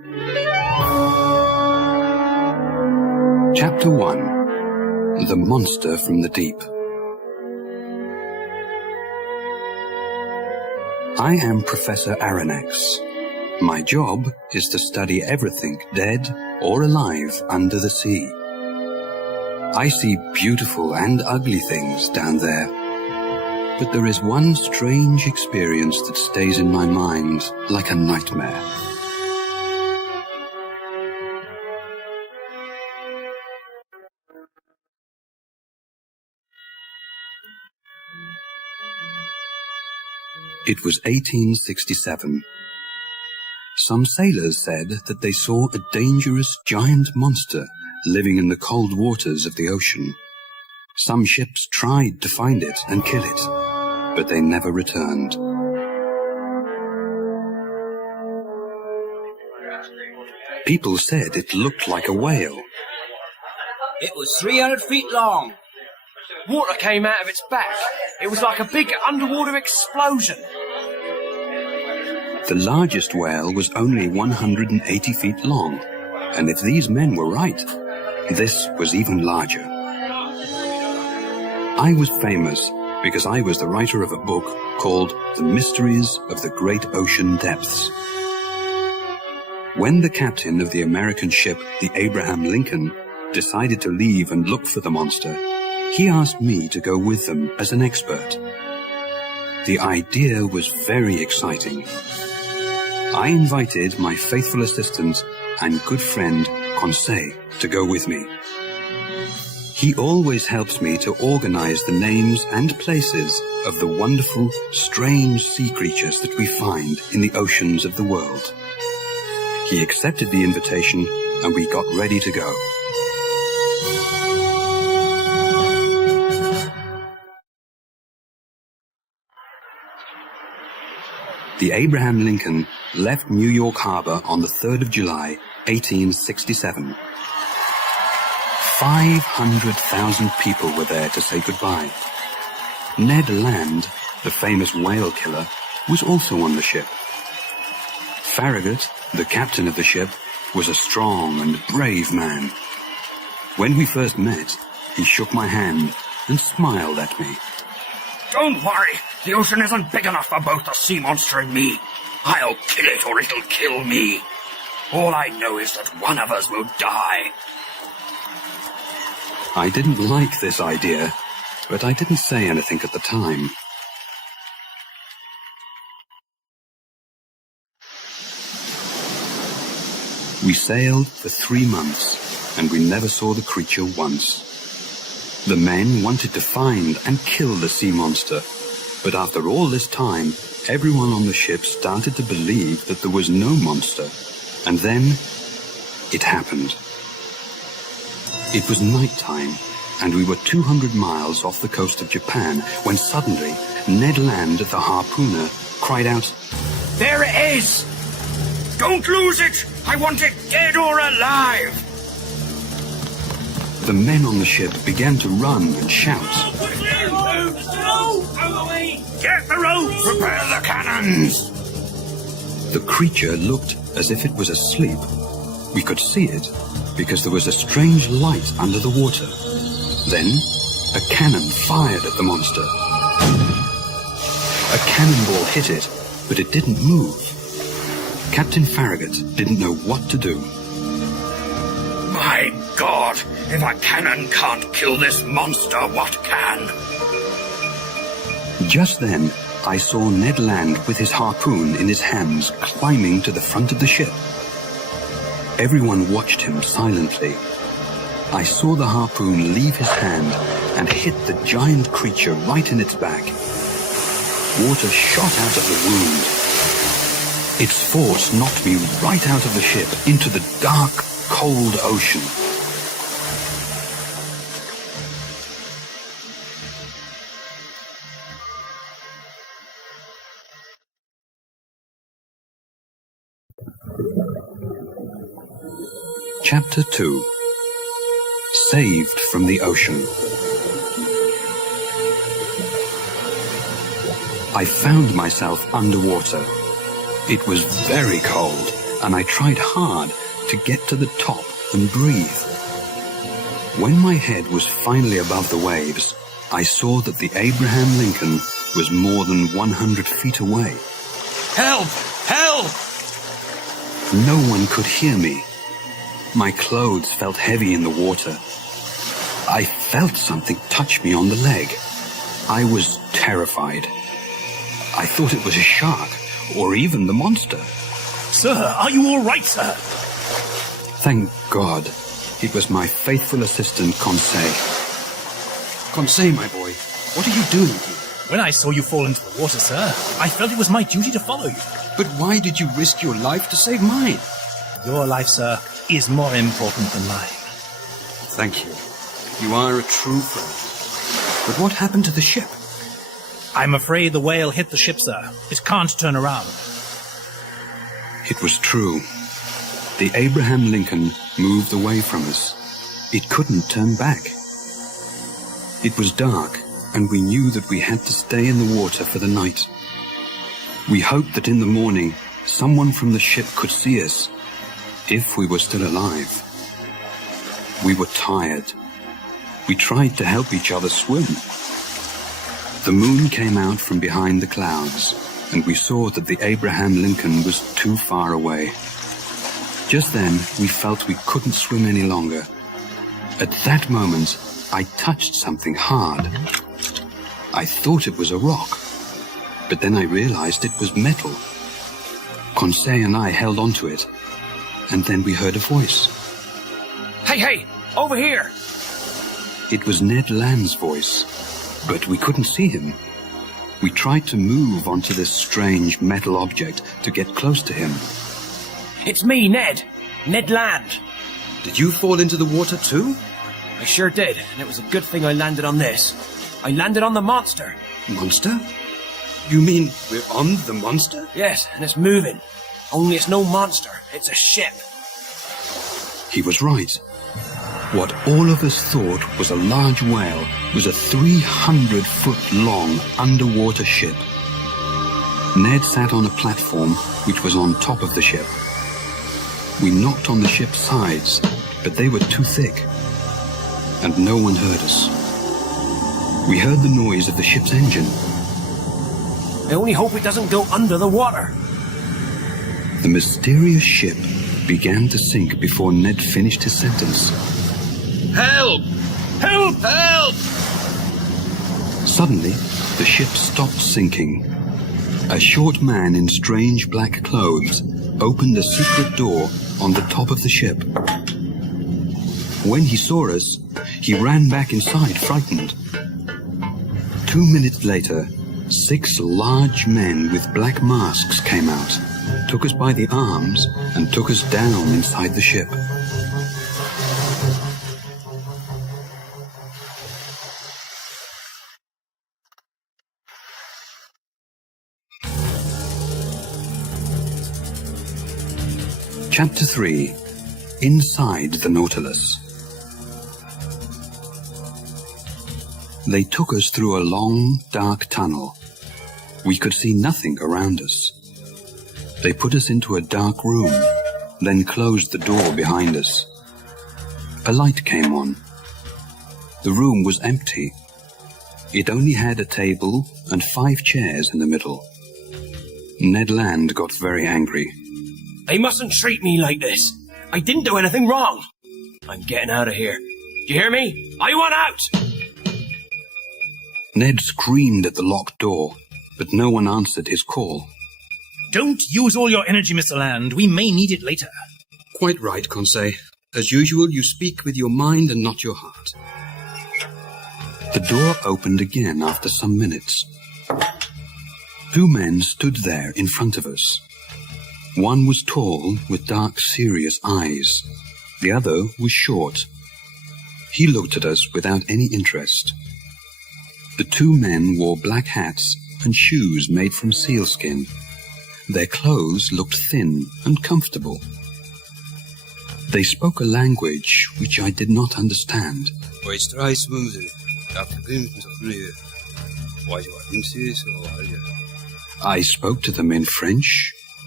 Chapter 1. The Monster from the Deep. I am Professor Aronnax. My job is to study everything dead or alive under the sea. I see beautiful and ugly things down there, but there is one strange experience that stays in my mind like a nightmare. It was 1867. Some sailors said that they saw a dangerous giant monster living in the cold waters of the ocean. Some ships tried to find it and kill it, but they never returned. People said it looked like a whale. It was 300 feet long. Water came out of its back. It was like a big underwater explosion. The largest whale was only 180 feet long, and if these men were right, this was even larger. I was famous because I was the writer of a book called The Mysteries of the Great Ocean Depths. When the captain of the American ship, the Abraham Lincoln, decided to leave and look for the monster, he asked me to go with them as an expert. The idea was very exciting. I invited my faithful assistant and good friend, Conseil, to go with me. He always helps me to organize the names and places of the wonderful, strange sea creatures that we find in the oceans of the world. He accepted the invitation, and we got ready to go. The Abraham Lincoln left New York Harbor on the 3rd of July, 1867. 500,000 people were there to say goodbye. Ned Land, the famous whale killer, was also on the ship. Farragut, the captain of the ship, was a strong and brave man. When we first met, he shook my hand and smiled at me. Don't worry, the ocean isn't big enough for both the sea monster and me. I'll kill it or it'll kill me. All I know is that one of us will die. I didn't like this idea, but I didn't say anything at the time. We sailed for 3 months, and we never saw the creature once. The men wanted to find and kill the sea monster, but after all this time, everyone on the ship started to believe that there was no monster. And then, it happened. It was night time, and we were 200 miles off the coast of Japan, when suddenly, Ned Land, the harpooner, cried out, There it is! Don't lose it! I want it dead or alive! The men on the ship began to run and shout. Get the rope! Prepare the cannons! The creature looked as if it was asleep. We could see it because there was a strange light under the water. Then, a cannon fired at the monster. A cannonball hit it, but it didn't move. Captain Farragut didn't know what to do. My God! If a cannon can't kill this monster, what can? Just then, I saw Ned Land with his harpoon in his hands climbing to the front of the ship. Everyone watched him silently. I saw the harpoon leave his hand and hit the giant creature right in its back. Water shot out of the wound. Its force knocked me right out of the ship into the dark, cold ocean. Chapter 2. Saved from the Ocean. I found myself underwater. It was very cold, and I tried hard to get to the top and breathe. When my head was finally above the waves, I saw that the Abraham Lincoln was more than 100 feet away. Help! Help! No one could hear me. My clothes felt heavy in the water. I felt something touch me on the leg. I was terrified. I thought it was a shark, or even the monster. Sir, are you all right, sir? Thank God, it was my faithful assistant, Conseil. Conseil, my boy, what are you doing here? When I saw you fall into the water, sir, I felt it was my duty to follow you. But why did you risk your life to save mine? Your life, sir, is more important than mine. Thank you. You are a true friend. But what happened to the ship? I'm afraid the whale hit the ship, sir. It can't turn around. It was true. The Abraham Lincoln moved away from us. It couldn't turn back. It was dark, and we knew that we had to stay in the water for the night. We hoped that in the morning, someone from the ship could see us, if we were still alive. We were tired. We tried to help each other swim. The moon came out from behind the clouds, and we saw that the Abraham Lincoln was too far away. Just then, we felt we couldn't swim any longer. At that moment, I touched something hard. I thought it was a rock, but then I realized it was metal. Conseil and I held onto it, and then we heard a voice. Hey, hey! Over here! It was Ned Land's voice, but we couldn't see him. We tried to move onto this strange metal object to get close to him. It's me, Ned. Ned Land. Did you fall into the water too? I sure did, and it was a good thing I landed on this. I landed on the monster. Monster? You mean we're on the monster? Yes, and it's moving. Only it's no monster, it's a ship. He was right. What all of us thought was a large whale was a 300-foot-long underwater ship. Ned sat on a platform which was on top of the ship. We knocked on the ship's sides, but they were too thick, and no one heard us. We heard the noise of the ship's engine. I only hope it doesn't go under the water. The mysterious ship began to sink before Ned finished his sentence. Help! Help! Help! Suddenly, the ship stopped sinking. A short man in strange black clothes opened a secret door on the top of the ship. When he saw us, he ran back inside, frightened. 2 minutes later, 6 large men with black masks came out, took us by the arms, and took us down inside the ship. Chapter 3. Inside the Nautilus. They took us through a long, dark tunnel. We could see nothing around us. They put us into a dark room, then closed the door behind us. A light came on. The room was empty. It only had a table and 5 chairs in the middle. Ned Land got very angry. They mustn't treat me like this. I didn't do anything wrong. I'm getting out of here. Do you hear me? I want out! Ned screamed at the locked door, but no one answered his call. Don't use all your energy, Mr. Land. We may need it later. Quite right, Conseil. As usual, you speak with your mind and not your heart. The door opened again after some minutes. 2 men stood there in front of us. One was tall, with dark, serious eyes. The other was short. He looked at us without any interest. The 2 men wore black hats and shoes made from sealskin. Their clothes looked thin and comfortable. They spoke a language which I did not understand. I spoke to them in French,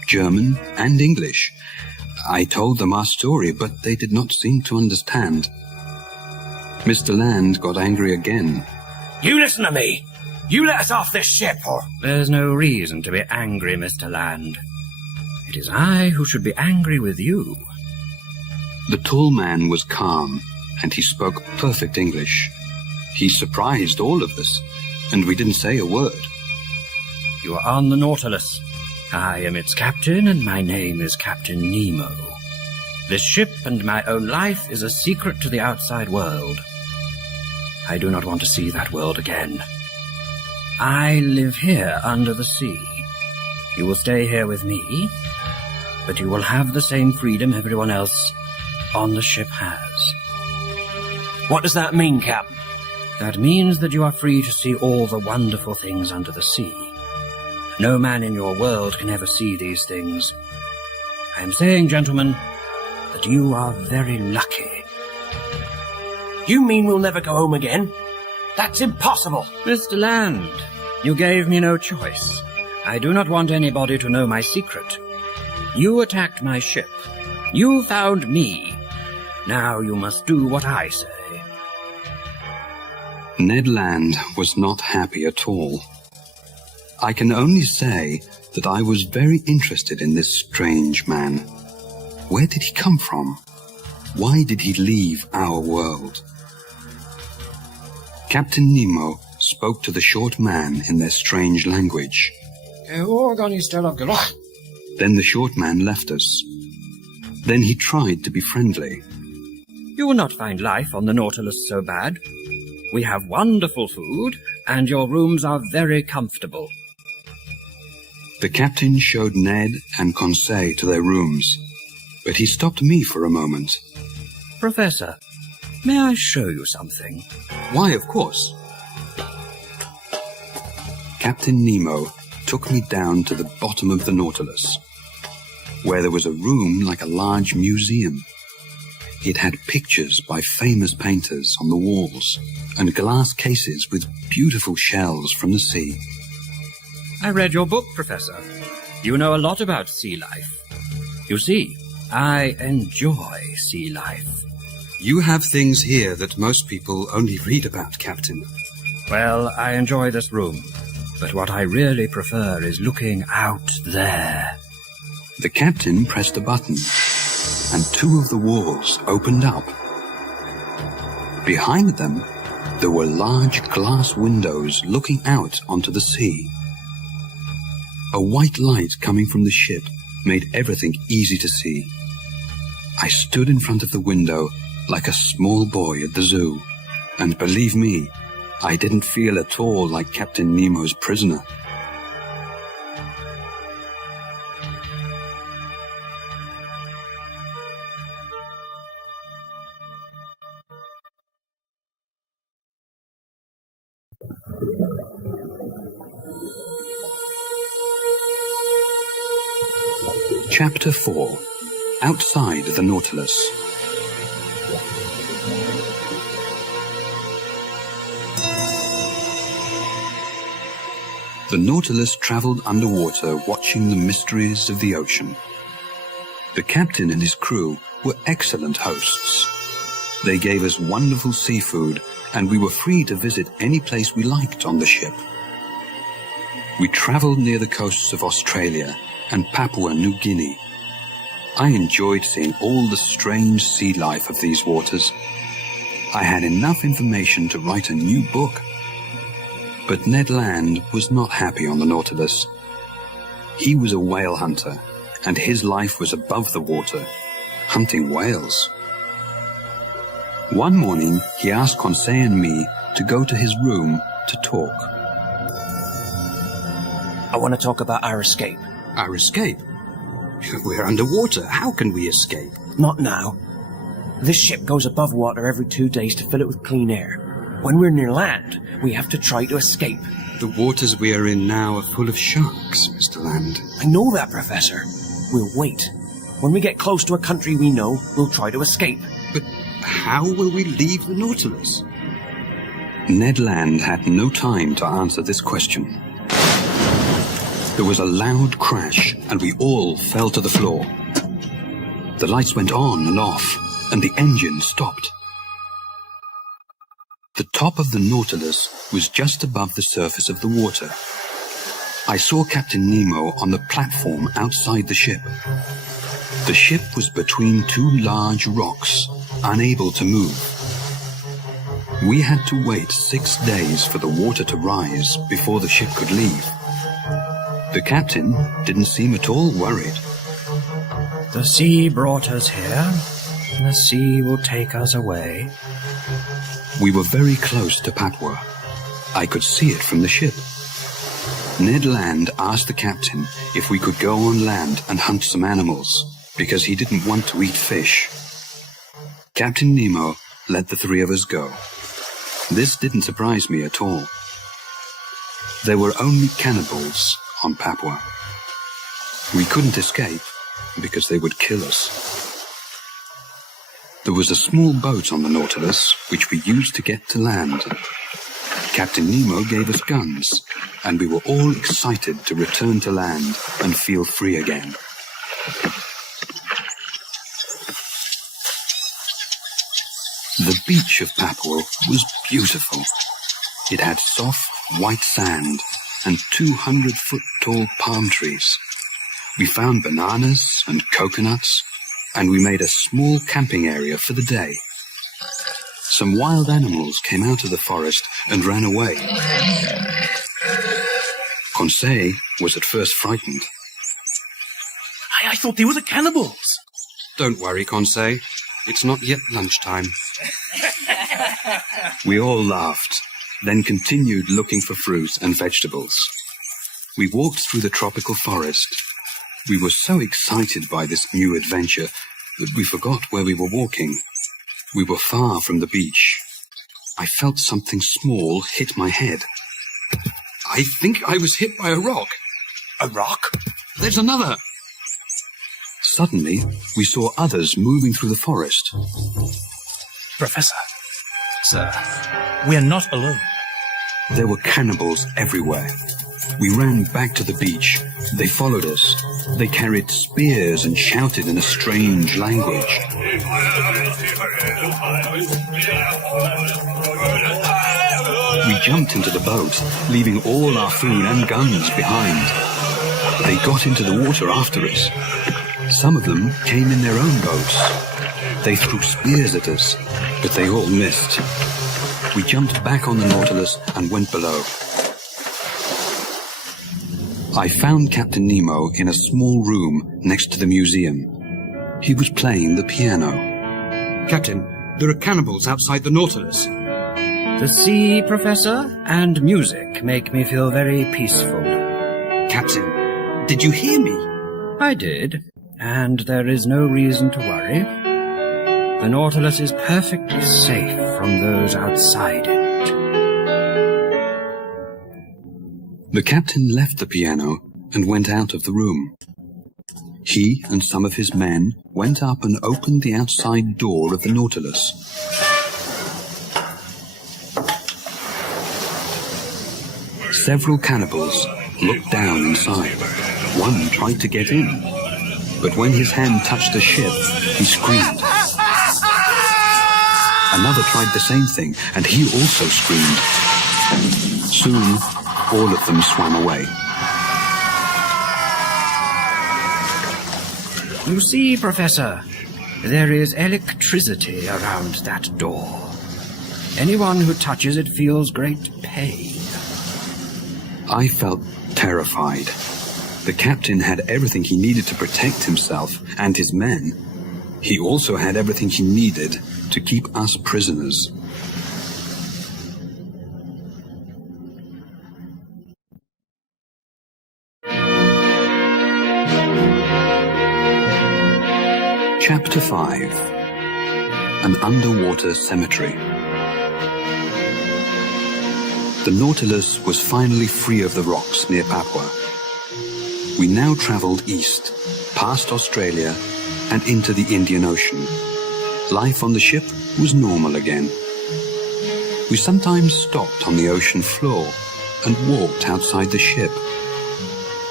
German, and English. I told them our story, but they did not seem to understand. Mr. Land got angry again. You listen to me. You let us off this ship, or... There's no reason to be angry, Mr. Land. It is I who should be angry with you. The tall man was calm, and he spoke perfect English. He surprised all of us, and we didn't say a word. You are on the Nautilus. I am its captain, and my name is Captain Nemo. This ship and my own life is a secret to the outside world. I do not want to see that world again. I live here under the sea. You will stay here with me, but you will have the same freedom everyone else on the ship has. What does that mean, Captain? That means that you are free to see all the wonderful things under the sea. No man in your world can ever see these things. I am saying, gentlemen, that you are very lucky. You mean we'll never go home again? That's impossible. Mr. Land, you gave me no choice. I do not want anybody to know my secret. You attacked my ship. You found me. Now you must do what I say. Ned Land was not happy at all. I can only say that I was very interested in this strange man. Where did he come from? Why did he leave our world? Captain Nemo spoke to the short man in their strange language. Then the short man left us. Then he tried to be friendly. You will not find life on the Nautilus so bad. We have wonderful food, and your rooms are very comfortable. The captain showed Ned and Conseil to their rooms, but he stopped me for a moment. Professor, may I show you something? Why, of course. Captain Nemo took me down to the bottom of the Nautilus, where there was a room like a large museum. It had pictures by famous painters on the walls and glass cases with beautiful shells from the sea. I read your book, Professor. You know a lot about sea life. You see, I enjoy sea life. You have things here that most people only read about, Captain. Well, I enjoy this room, but what I really prefer is looking out there. The captain pressed a button, and two of the walls opened up. Behind them, there were large glass windows looking out onto the sea. A white light coming from the ship made everything easy to see. I stood in front of the window like a small boy at the zoo, and believe me, I didn't feel at all like Captain Nemo's prisoner. Chapter 4. Outside the Nautilus. The Nautilus traveled underwater, watching the mysteries of the ocean. The captain and his crew were excellent hosts. They gave us wonderful seafood, and we were free to visit any place we liked on the ship. We traveled near the coasts of Australia and Papua New Guinea. I enjoyed seeing all the strange sea life of these waters. I had enough information to write a new book. But Ned Land was not happy on the Nautilus. He was a whale hunter, and his life was above the water, hunting whales. One morning, he asked Conseil and me to go to his room to talk. I want to talk about our escape. Our escape? We're underwater. How can we escape? Not now. This ship goes above water every 2 days to fill it with clean air. When we're near land, we have to try to escape. The waters we are in now are full of sharks, Mr. Land. I know that, Professor. We'll wait. When we get close to a country we know, we'll try to escape. But how will we leave the Nautilus? Ned Land had no time to answer this question. There was a loud crash, and we all fell to the floor. The lights went on and off, and the engine stopped. The top of the Nautilus was just above the surface of the water. I saw Captain Nemo on the platform outside the ship. The ship was between two large rocks, unable to move. We had to wait 6 days for the water to rise before the ship could leave. The captain didn't seem at all worried. The sea brought us here. The sea will take us away. We were very close to Papua. I could see it from the ship. Ned Land asked the captain if we could go on land and hunt some animals, because he didn't want to eat fish. Captain Nemo let the three of us go. This didn't surprise me at all. There were only cannibals on Papua. We couldn't escape because they would kill us. There was a small boat on the Nautilus which we used to get to land. Captain Nemo gave us guns, and we were all excited to return to land and feel free again. The beach of Papua was beautiful. It had soft, white sand and 200-foot-tall palm trees. We found bananas and coconuts, and we made a small camping area for the day. Some wild animals came out of the forest and ran away. Conseil was at first frightened. I thought they were the cannibals. Don't worry, Conseil. It's not yet lunchtime. We all laughed, then continued looking for fruit and vegetables. We walked through the tropical forest. We were so excited by this new adventure that we forgot where we were walking. We were far from the beach. I felt something small hit my head. I think I was hit by a rock. A rock? There's another. Suddenly, we saw others moving through the forest. Professor. Sir, we are not alone. There were cannibals everywhere. We ran back to the beach. They followed us. They carried spears and shouted in a strange language. We jumped into the boat, leaving all our food and guns behind. They got into the water after us. Some of them came in their own boats. They threw spears at us, but they all missed. We jumped back on the Nautilus and went below. I found Captain Nemo in a small room next to the museum. He was playing the piano. Captain, there are cannibals outside the Nautilus. The sea, Professor, and music make me feel very peaceful. Captain, did you hear me? I did, and there is no reason to worry. The Nautilus is perfectly safe from those outside it. The captain left the piano and went out of the room. He and some of his men went up and opened the outside door of the Nautilus. Several cannibals looked down inside. One tried to get in, but when his hand touched the ship, he screamed. Another tried the same thing, and he also screamed. Soon, all of them swam away. You see, Professor, there is electricity around that door. Anyone who touches it feels great pain. I felt terrified. The captain had everything he needed to protect himself and his men. He also had everything he needed to keep us prisoners. Chapter 5. An Underwater Cemetery. The Nautilus was finally free of the rocks near Papua. We now traveled east, past Australia, and into the Indian Ocean. Life on the ship was normal again. We sometimes stopped on the ocean floor and walked outside the ship.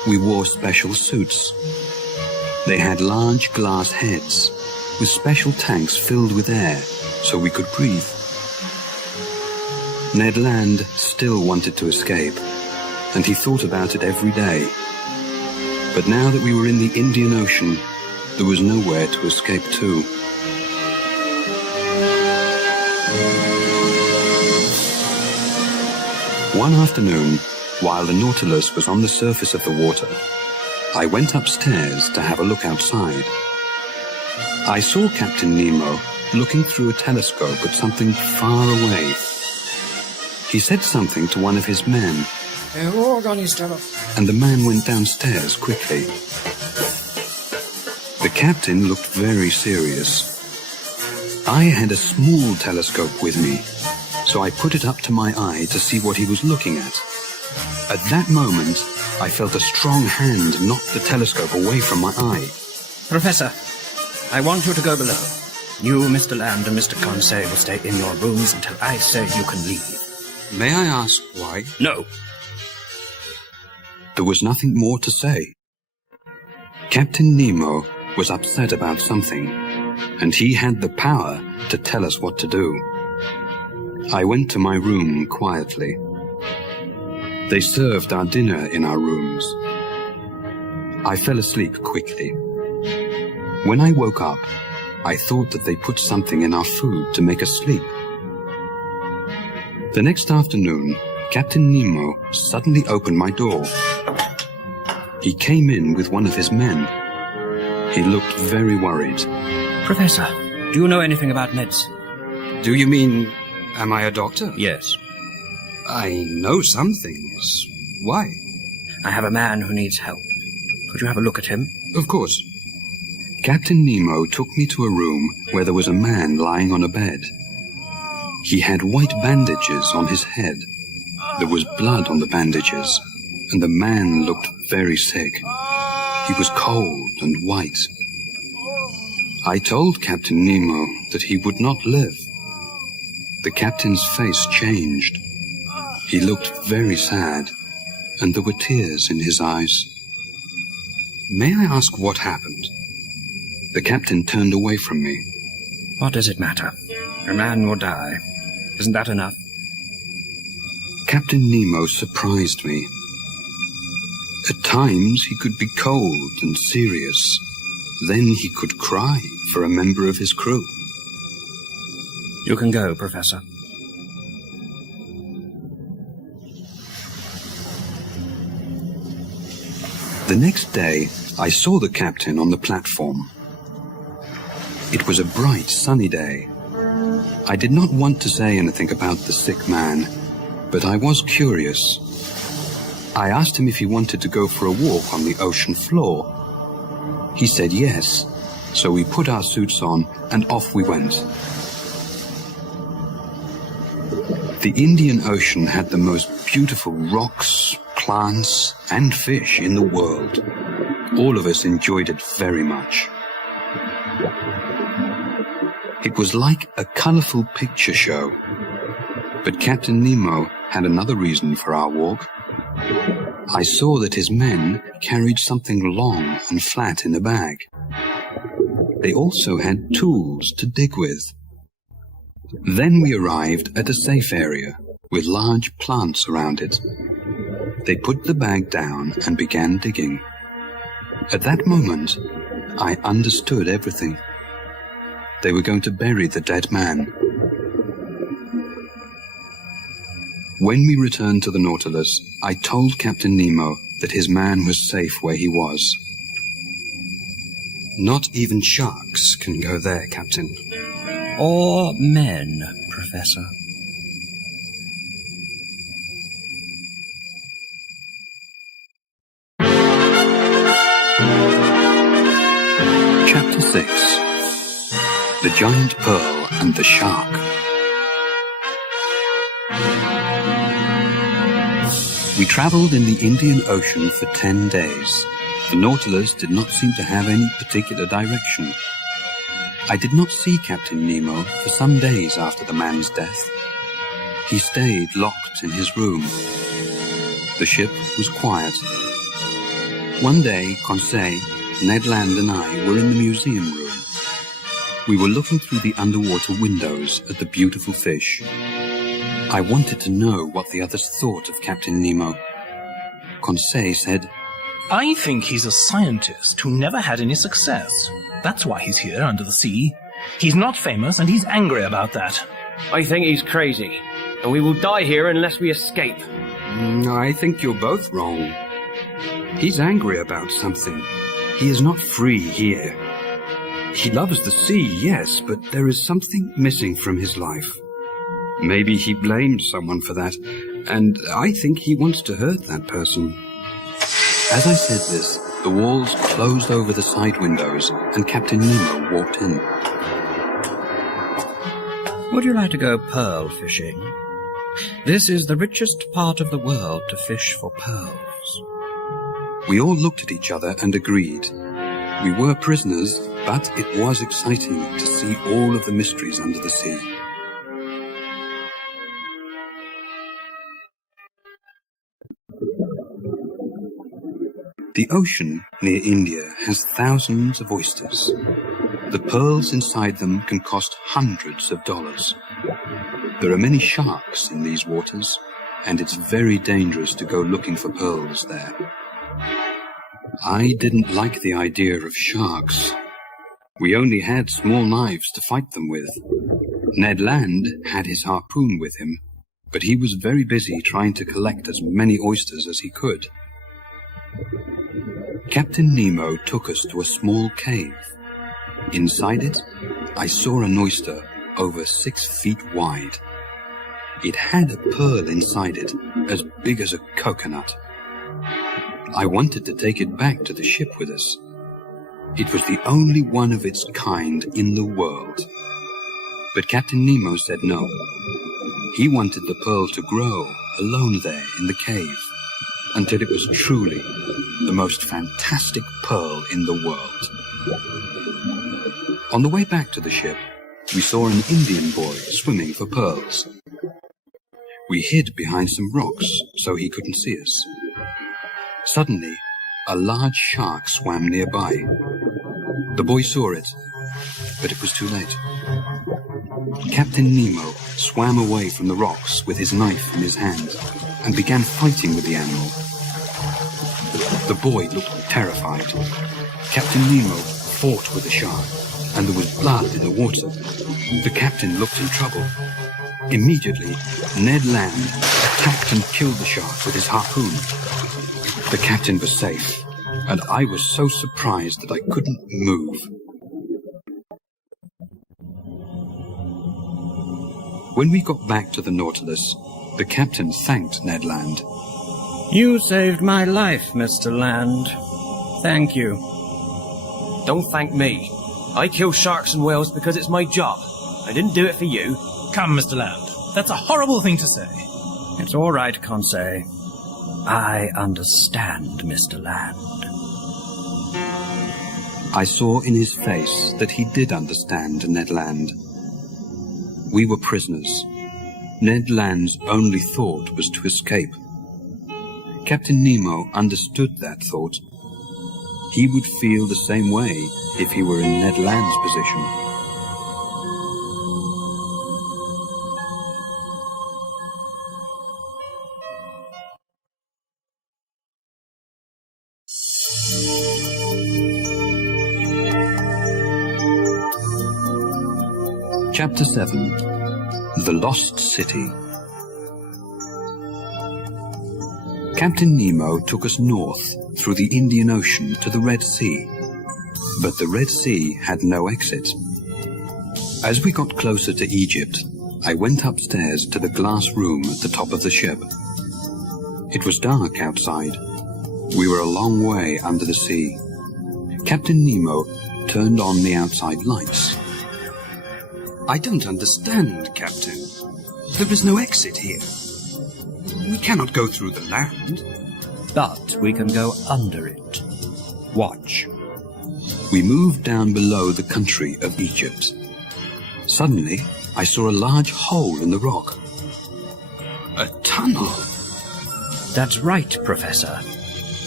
We wore special suits. They had large glass heads with special tanks filled with air so we could breathe. Ned Land still wanted to escape, and he thought about it every day. But now that we were in the Indian Ocean, there was nowhere to escape to. One afternoon, while the Nautilus was on the surface of the water, I went upstairs to have a look outside. I saw Captain Nemo looking through a telescope at something far away. He said something to one of his men, and the man went downstairs quickly. The captain looked very serious. I had a small telescope with me, so I put it up to my eye to see what he was looking at. At that moment, I felt a strong hand knock the telescope away from my eye. Professor, I want you to go below. You, Mr. Land, and Mr. Conseil will stay in your rooms until I say you can leave. May I ask why? No. There was nothing more to say. Captain Nemo was upset about something, and he had the power to tell us what to do. I went to my room quietly. They served our dinner in our rooms. I fell asleep quickly. When I woke up, I thought that they put something in our food to make us sleep. The next afternoon, Captain Nemo suddenly opened my door. He came in with one of his men. He looked very worried. Professor, do you know anything about medicine? Do you mean, am I a doctor? Yes. I know some things. Why? I have a man who needs help. Could you have a look at him? Of course. Captain Nemo took me to a room where there was a man lying on a bed. He had white bandages on his head. There was blood on the bandages, and the man looked very sick. He was cold and white. I told Captain Nemo that he would not live. The captain's face changed. He looked very sad, and there were tears in his eyes. May I ask what happened? The captain turned away from me. What does it matter? A man will die. Isn't that enough? Captain Nemo surprised me. At times he could be cold and serious. Then he could cry for a member of his crew. You can go, Professor. The next day, I saw the captain on the platform. It was a bright, sunny day. I did not want to say anything about the sick man, but I was curious. I asked him if he wanted to go for a walk on the ocean floor. He said yes, so we put our suits on and off we went. The Indian Ocean had the most beautiful rocks, plants, and fish in the world. All of us enjoyed it very much. It was like a colorful picture show. But Captain Nemo had another reason for our walk. I saw that his men carried something long and flat in a bag. They also had tools to dig with. Then we arrived at a safe area with large plants around it. They put the bag down and began digging. At that moment, I understood everything. They were going to bury the dead man. When we returned to the Nautilus, I told Captain Nemo that his man was safe where he was. Not even sharks can go there, Captain. Or men, Professor. Chapter 6. The Giant Pearl and the Shark. We traveled in the Indian Ocean for 10 days. The Nautilus did not seem to have any particular direction. I did not see Captain Nemo for some days after the man's death. He stayed locked in his room. The ship was quiet. One day, Conseil, Ned Land and I were in the museum room. We were looking through the underwater windows at the beautiful fish. I wanted to know what the others thought of Captain Nemo. Conseil said, I think he's a scientist who never had any success. That's why he's here under the sea. He's not famous, and he's angry about that. I think he's crazy, and we will die here unless we escape. I think you're both wrong. He's angry about something. He is not free here. He loves the sea, yes, but there is something missing from his life. Maybe he blames someone for that, and I think he wants to hurt that person. As I said this, the walls closed over the side windows, and Captain Nemo walked in. Would you like to go pearl fishing? This is the richest part of the world to fish for pearls. We all looked at each other and agreed. We were prisoners, but it was exciting to see all of the mysteries under the sea. The ocean near India has thousands of oysters. The pearls inside them can cost hundreds of dollars. There are many sharks in these waters, and it's very dangerous to go looking for pearls there. I didn't like the idea of sharks. We only had small knives to fight them with. Ned Land had his harpoon with him, but he was very busy trying to collect as many oysters as he could. Captain Nemo took us to a small cave. Inside it, I saw an oyster over 6 feet wide. It had a pearl inside it, as big as a coconut. I wanted to take it back to the ship with us. It was the only one of its kind in the world. But Captain Nemo said no. He wanted the pearl to grow alone there in the cave, until it was truly the most fantastic pearl in the world. On the way back to the ship, we saw an Indian boy swimming for pearls. We hid behind some rocks so he couldn't see us. Suddenly, a large shark swam nearby. The boy saw it, but it was too late. Captain Nemo swam away from the rocks with his knife in his hand and began fighting with the animal. The boy looked terrified. Captain Nemo fought with the shark, and there was blood in the water. The captain looked in trouble. Immediately, Ned Land attacked and killed the shark with his harpoon. The captain was safe, and I was so surprised that I couldn't move. When we got back to the Nautilus, the captain thanked Ned Land. You saved my life, Mr. Land. Thank you. Don't thank me. I kill sharks and whales because it's my job. I didn't do it for you. Come, Mr. Land. That's a horrible thing to say. It's all right, Conseil. I understand, Mr. Land. I saw in his face that he did understand Ned Land. We were prisoners. Ned Land's only thought was to escape. Captain Nemo understood that thought. He would feel the same way if he were in Ned Land's position. Chapter 7. The Lost City. Captain Nemo took us north through the Indian Ocean to the Red Sea, but the Red Sea had no exit. As we got closer to Egypt, I went upstairs to the glass room at the top of the ship. It was dark outside. We were a long way under the sea. Captain Nemo turned on the outside lights. I don't understand, Captain. There is no exit here. We cannot go through the land. But we can go under it. Watch. We moved down below the country of Egypt. Suddenly, I saw a large hole in the rock. A tunnel. That's right, Professor.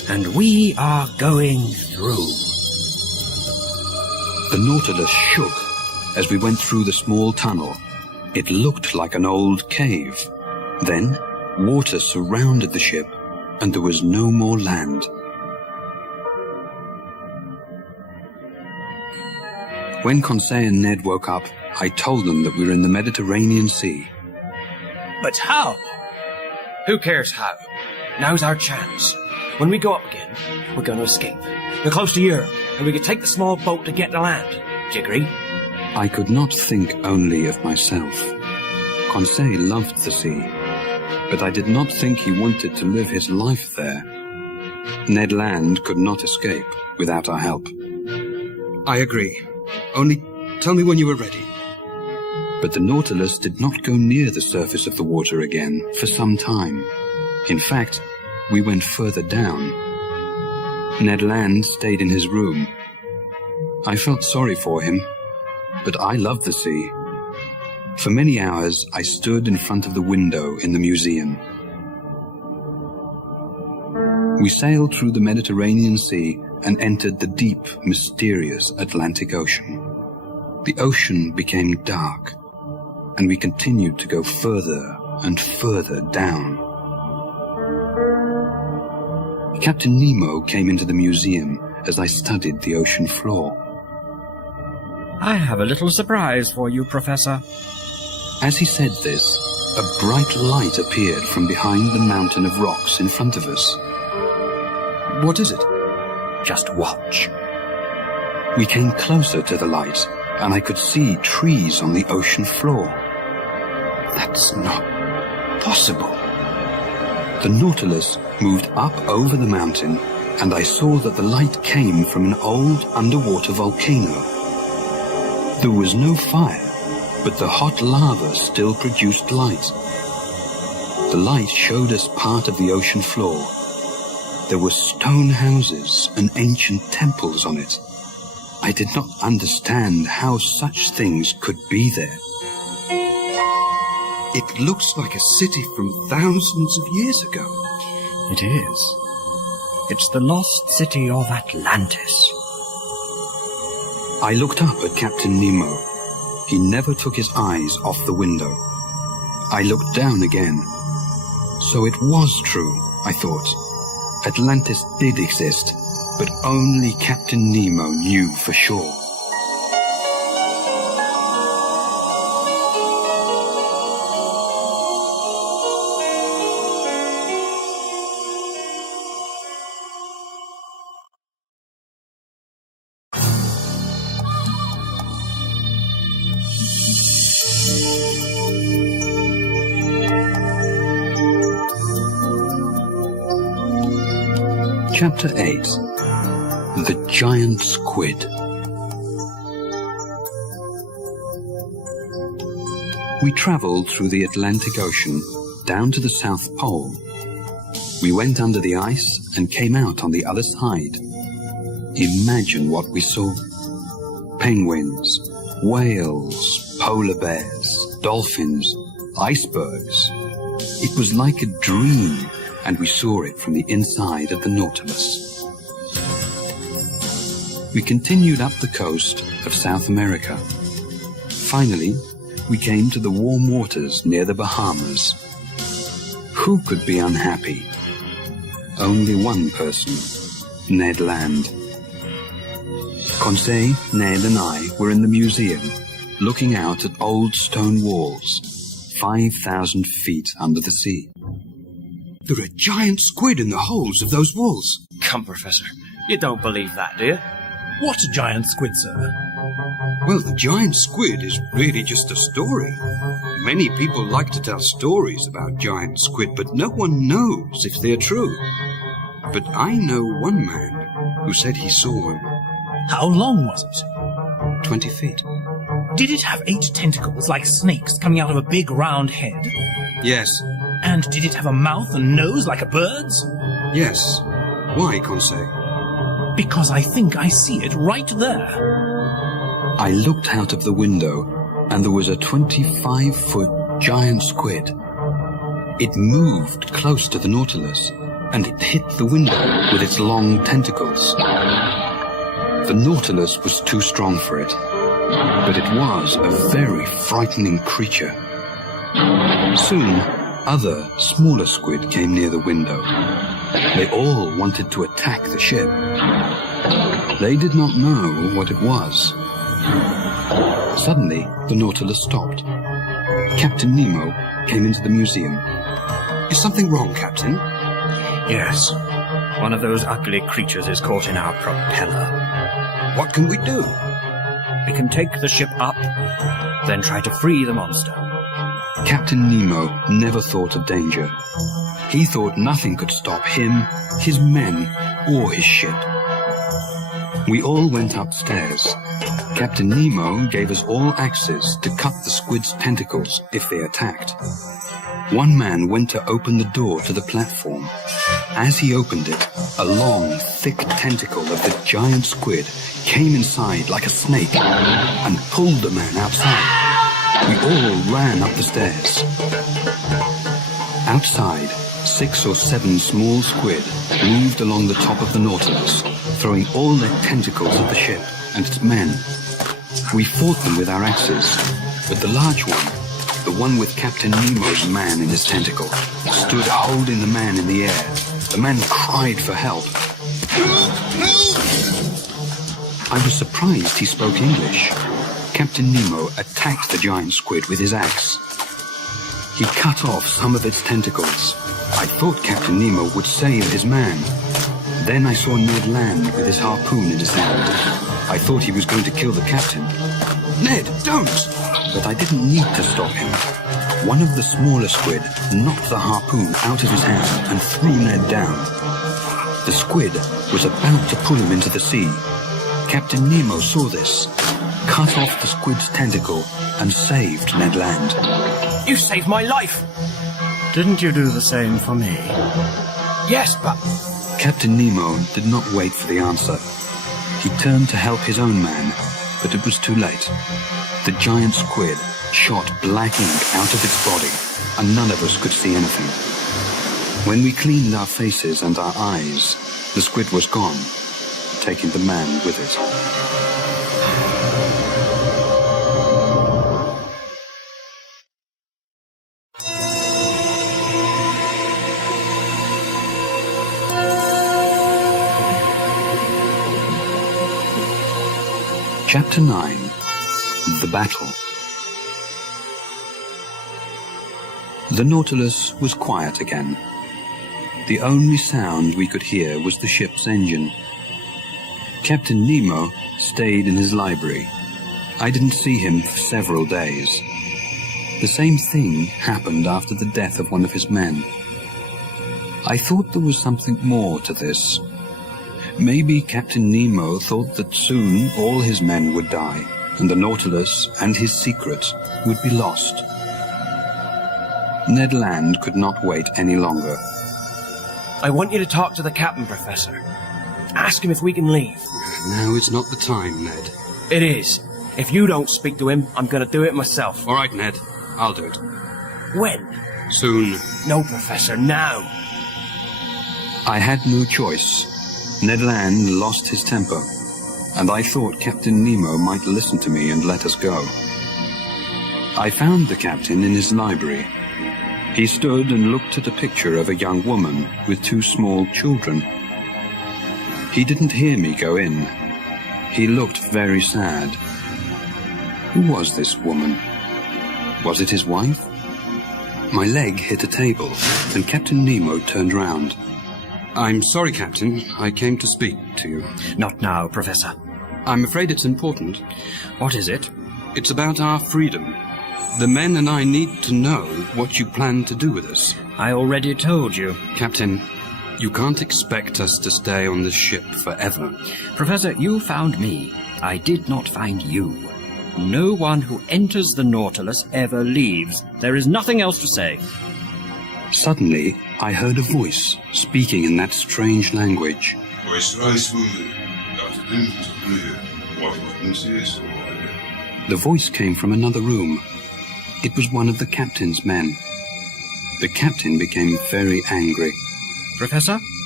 and we are going through. The Nautilus shook as we went through the small tunnel. It looked like an old cave. Then, water surrounded the ship, and there was no more land. When Conseil and Ned woke up, I told them that we were in the Mediterranean Sea. But how? Who cares how? Now's our chance. When we go up again, we're going to escape. We're close to Europe, and we can take the small boat to get to land. Do you agree? I could not think only of myself. Conseil loved the sea, but I did not think he wanted to live his life there. Ned Land could not escape without our help. I agree. Only tell me when you are ready. But the Nautilus did not go near the surface of the water again for some time. In fact, we went further down. Ned Land stayed in his room. I felt sorry for him, but I loved the sea. For many hours, I stood in front of the window in the museum. We sailed through the Mediterranean Sea and entered the deep, mysterious Atlantic Ocean. The ocean became dark, and we continued to go further and further down. Captain Nemo came into the museum as I studied the ocean floor. I have a little surprise for you, Professor. As he said this, a bright light appeared from behind the mountain of rocks in front of us. What is it? Just watch. We came closer to the light, and I could see trees on the ocean floor. That's not possible. The Nautilus moved up over the mountain, and I saw that the light came from an old underwater volcano. There was no fire, but the hot lava still produced light. The light showed us part of the ocean floor. There were stone houses and ancient temples on it. I did not understand how such things could be there. It looks like a city from thousands of years ago. It is. It's the lost city of Atlantis. I looked up at Captain Nemo. He never took his eyes off the window. I looked down again. So it was true, I thought. Atlantis did exist, but only Captain Nemo knew for sure. Chapter 8. The Giant Squid. We travelled through the Atlantic Ocean down to the South Pole. We went under the ice and came out on the other side. Imagine what we saw. Penguins, whales, polar bears, dolphins, icebergs. It was like a dream, and we saw it from the inside of the Nautilus. We continued up the coast of South America. Finally, we came to the warm waters near the Bahamas. Who could be unhappy? Only one person, Ned Land. Conseil, Ned and I were in the museum, looking out at old stone walls, 5,000 feet under the sea. There are giant squid in the holes of those walls. Come, Professor. You don't believe that, do you? What giant squid, sir? Well, the giant squid is really just a story. Many people like to tell stories about giant squid, but no one knows if they're true. But I know one man who said he saw one. How long was it? 20 feet. Did it have 8 tentacles like snakes coming out of a big round head? Yes. And did it have a mouth and nose like a bird's? Yes. Why, Conseil? Because I think I see it right there. I looked out of the window, and there was a 25-foot giant squid. It moved close to the Nautilus, and it hit the window. with its long tentacles. The Nautilus was too strong for it, but it was a very frightening creature. Soon, other, smaller squid came near the window. They all wanted to attack the ship. They did not know what it was. Suddenly, the Nautilus stopped. Captain Nemo came into the museum. Is something wrong, Captain? Yes. One of those ugly creatures is caught in our propeller. What can we do? We can take the ship up, then try to free the monster. Captain Nemo never thought of danger. He thought nothing could stop him, his men, or his ship. We all went upstairs. Captain Nemo gave us all axes to cut the squid's tentacles if they attacked. One man went to open the door to the platform. As he opened it, a long, thick tentacle of the giant squid came inside like a snake and pulled the man outside. We all ran up the stairs. Outside, 6 or 7 small squid moved along the top of the Nautilus, throwing all their tentacles at the ship and its men. We fought them with our axes, but the large one with Captain Nemo's man in his tentacle, stood holding the man in the air. The man cried for help. I was surprised he spoke English. Captain Nemo attacked the giant squid with his axe. He cut off some of its tentacles. I thought Captain Nemo would save his man. Then I saw Ned Land with his harpoon in his hand. I thought he was going to kill the captain. Ned, don't! But I didn't need to stop him. One of the smaller squid knocked the harpoon out of his hand and threw Ned down. The squid was about to pull him into the sea. Captain Nemo saw this, cut off the squid's tentacle, and saved Ned Land. You saved my life! Didn't you do the same for me? Yes, but... Captain Nemo did not wait for the answer. He turned to help his own man, but it was too late. The giant squid shot black ink out of its body, and none of us could see anything. When we cleaned our faces and our eyes, the squid was gone, taking the man with it. Chapter 9. The Battle. The Nautilus was quiet again. The only sound we could hear was the ship's engine. Captain Nemo stayed in his library. I didn't see him for several days. The same thing happened after the death of one of his men. I thought there was something more to this. Maybe Captain Nemo thought that soon all his men would die, and the Nautilus and his secret would be lost. Ned Land could not wait any longer. I want you to talk to the captain, Professor. Ask him if we can leave. Now is not the time, Ned. It is. If you don't speak to him, I'm going to do it myself. All right, Ned. I'll do it. When? Soon. No, Professor, now. I had no choice. Ned Land lost his temper, and I thought Captain Nemo might listen to me and let us go. I found the captain in his library. He stood and looked at a picture of a young woman with 2 small children. He didn't hear me go in. He looked very sad. Who was this woman? Was it his wife? My leg hit a table, and Captain Nemo turned round. I'm sorry, Captain. I came to speak to you. Not now, Professor. I'm afraid it's important. What is it? It's about our freedom. The men and I need to know what you plan to do with us. I already told you. Captain, you can't expect us to stay on this ship forever. Professor, you found me. I did not find you. No one who enters the Nautilus ever leaves. There is nothing else to say. Suddenly, I heard a voice speaking in that strange language. The voice came from another room. It was one of the captain's men. The captain became very angry. Professor,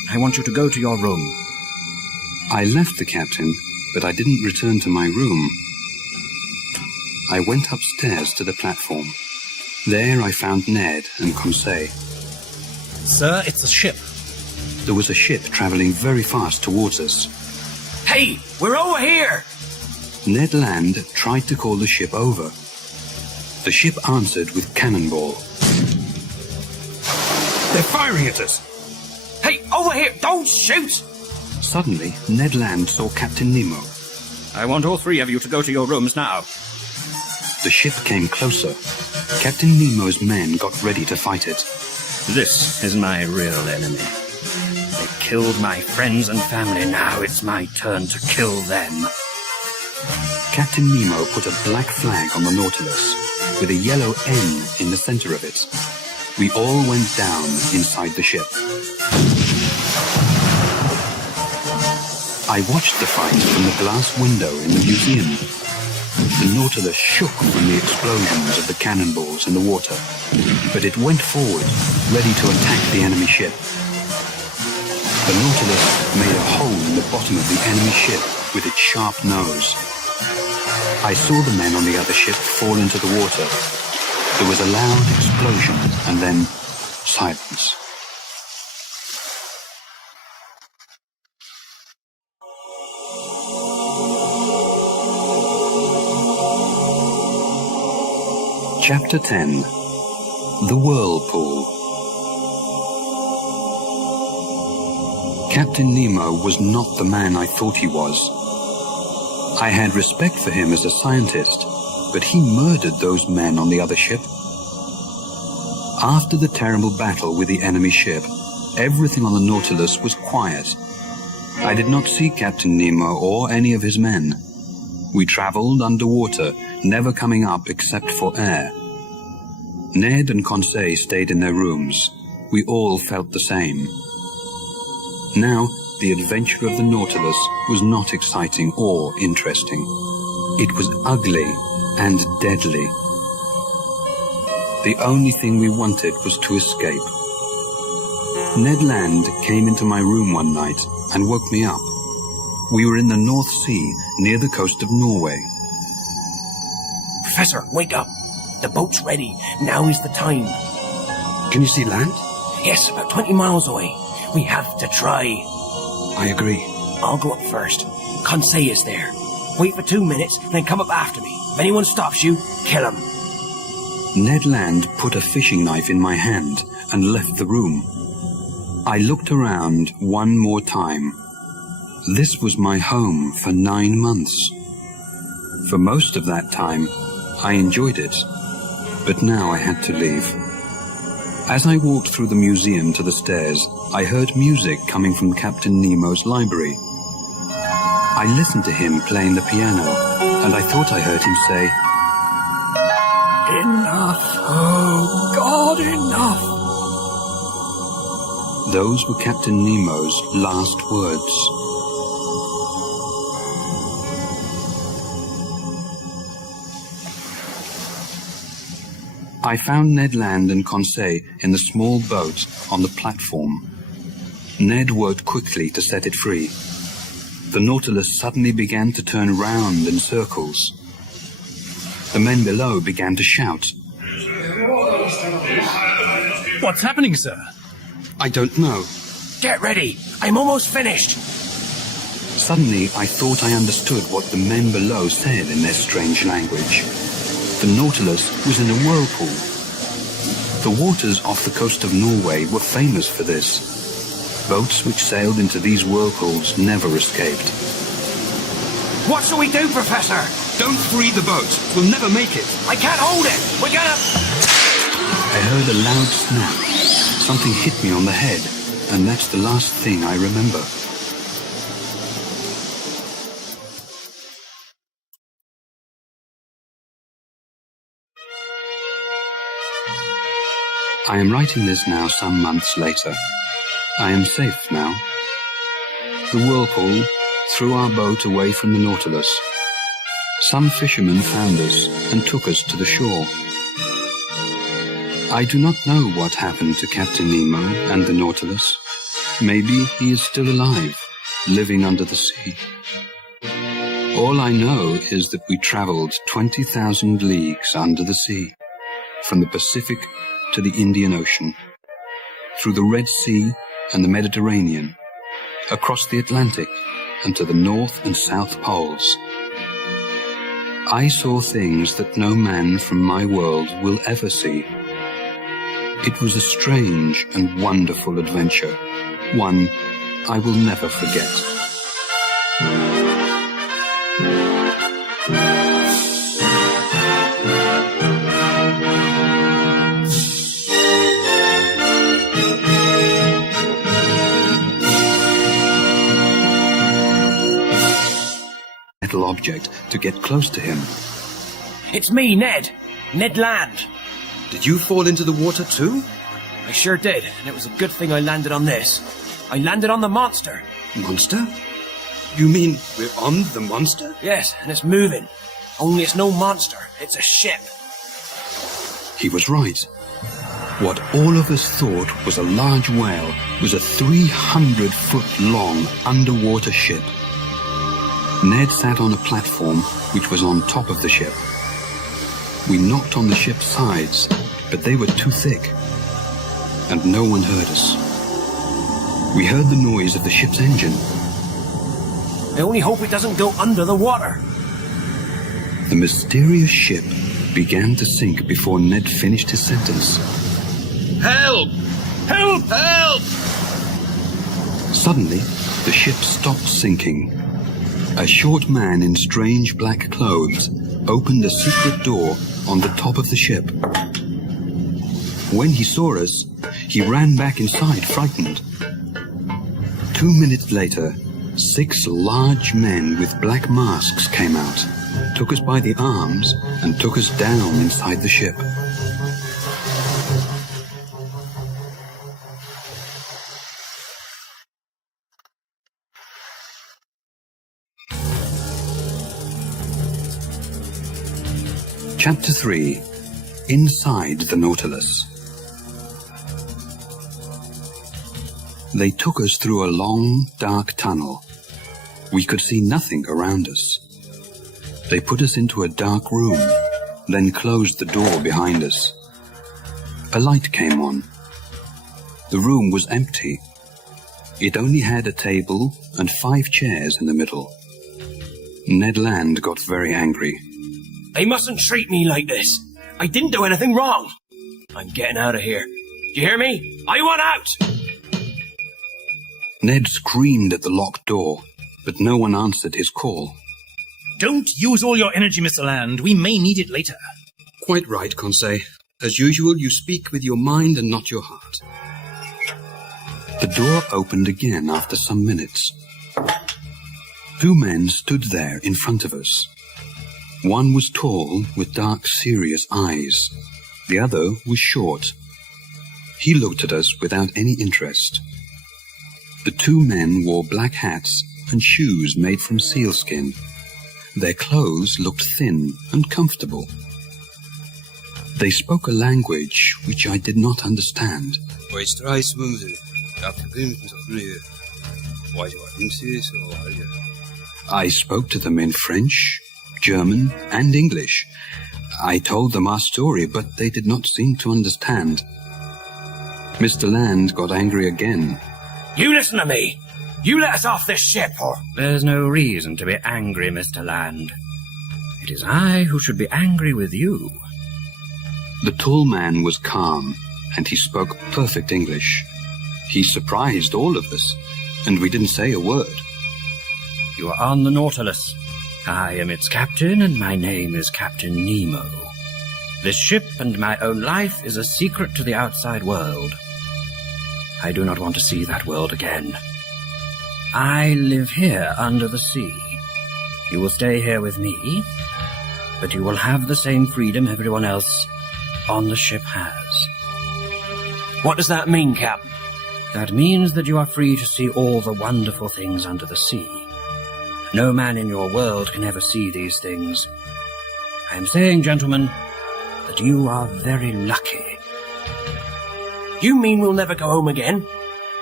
I want you to go to your room. I left the captain, but I didn't return to my room. I went upstairs to the platform. There I found Ned and Conseil. Sir, it's a ship. There was a ship traveling very fast towards us. Hey, we're over here! Ned Land tried to call the ship over. The ship answered with cannonball. They're firing at us! Hey, over here! Don't shoot! Suddenly, Ned Land saw Captain Nemo. I want all three of you to go to your rooms now. The ship came closer. Captain Nemo's men got ready to fight it. This is my real enemy. They killed my friends and family. Now it's my turn to kill them. Captain Nemo put a black flag on the Nautilus, with a yellow N in the center of it. We all went down inside the ship. I watched the fight from the glass window in the museum. The Nautilus shook from the explosions of the cannonballs in the water, but it went forward, ready to attack the enemy ship. The Nautilus made a hole in the bottom of the enemy ship with its sharp nose. I saw the men on the other ship fall into the water. There was a loud explosion and then silence. Chapter 10. The Whirlpool. Captain Nemo was not the man I thought he was. I had respect for him as a scientist, but he murdered those men on the other ship. After the terrible battle with the enemy ship, everything on the Nautilus was quiet. I did not see Captain Nemo or any of his men. We traveled underwater, never coming up except for air. Ned and Conseil stayed in their rooms. We all felt the same. Now, the adventure of the Nautilus was not exciting or interesting. It was ugly and deadly. The only thing we wanted was to escape. Ned Land came into my room one night and woke me up. We were in the North Sea, near the coast of Norway. Professor, wake up! The boat's ready. Now is the time. Can you see land? Yes, about 20 miles away. We have to try. I agree. I'll go up first. Conseil is there. Wait for 2 minutes, then come up after me. If anyone stops you, kill him. Ned Land put a fishing knife in my hand and left the room. I looked around one more time. This was my home for 9 months. For most of that time, I enjoyed it, but now I had to leave. As I walked through the museum to the stairs, I heard music coming from Captain Nemo's library. I listened to him playing the piano, and I thought I heard him say, "Enough, oh God, enough." Those were Captain Nemo's last words. I found Ned Land and Conseil in the small boat on the platform. Ned worked quickly to set it free. The Nautilus suddenly began to turn round in circles. The men below began to shout. What's happening, sir? I don't know. Get ready. I'm almost finished. Suddenly, I thought I understood what the men below said in their strange language. The Nautilus was in a whirlpool. The waters off the coast of Norway were famous for this. Boats which sailed into these whirlpools never escaped. What shall we do, Professor? Don't free the boat. We'll never make it. I can't hold it. We're gonna... I heard a loud snap. Something hit me on the head, and that's the last thing I remember. I am writing this now some months later. I am safe now. The whirlpool threw our boat away from the Nautilus. Some fishermen found us and took us to the shore. I do not know what happened to Captain Nemo and the Nautilus. Maybe he is still alive, living under the sea. All I know is that we traveled 20,000 leagues under the sea, from the Pacific to the Indian Ocean, through the Red Sea and the Mediterranean, across the Atlantic and to the North and South Poles. I saw things that no man from my world will ever see. It was a strange and wonderful adventure, one I will never forget. Metal object to get close to him. It's me, Ned. Ned Land. Did you fall into the water too? I sure did, and it was a good thing I landed on this. I landed on the monster. Monster? You mean we're on the monster? Yes, and it's moving. Only it's no monster, it's a ship. He was right. What all of us thought was a large whale was a 300-foot-long underwater ship. Ned sat on a platform which was on top of the ship. We knocked on the ship's sides, but they were too thick, and no one heard us. We heard the noise of the ship's engine. I only hope it doesn't go under the water. The mysterious ship began to sink before Ned finished his sentence. Help! Help! Help! Suddenly, the ship stopped sinking. A short man in strange black clothes opened a secret door on the top of the ship. When he saw us, he ran back inside, frightened. 2 minutes later, 6 large men with black masks came out, took us by the arms, and took us down inside the ship. Chapter 3. Inside the Nautilus. They took us through a long, dark tunnel. We could see nothing around us. They put us into a dark room, then closed the door behind us. A light came on. The room was empty. It only had a table and 5 chairs in the middle. Ned Land got very angry. They mustn't treat me like this. I didn't do anything wrong. I'm getting out of here. Do you hear me? I want out! Ned screamed at the locked door, but no one answered his call. Don't use all your energy, Mr. Land. We may need it later. Quite right, Conseil. As usual, you speak with your mind and not your heart. The door opened again after some minutes. 2 men stood there in front of us. One was tall, with dark, serious eyes. The other was short. He looked at us without any interest. The 2 men wore black hats and shoes made from sealskin. Their clothes looked thin and comfortable. They spoke a language which I did not understand. I spoke to them in French, German, and English. I told them our story, but they did not seem to understand. Mr. Land got angry again. You listen to me. You let us off this ship, or... There's no reason to be angry, Mr. Land. It is I who should be angry with you. The tall man was calm, and he spoke perfect English. He surprised all of us, and we didn't say a word. You are on the Nautilus. I am its captain, and my name is Captain Nemo. This ship and my own life is a secret to the outside world. I do not want to see that world again. I live here under the sea. You will stay here with me, but you will have the same freedom everyone else on the ship has. What does that mean, Captain? That means that you are free to see all the wonderful things under the sea. No man in your world can ever see these things. I am saying, gentlemen, that you are very lucky. You mean we'll never go home again?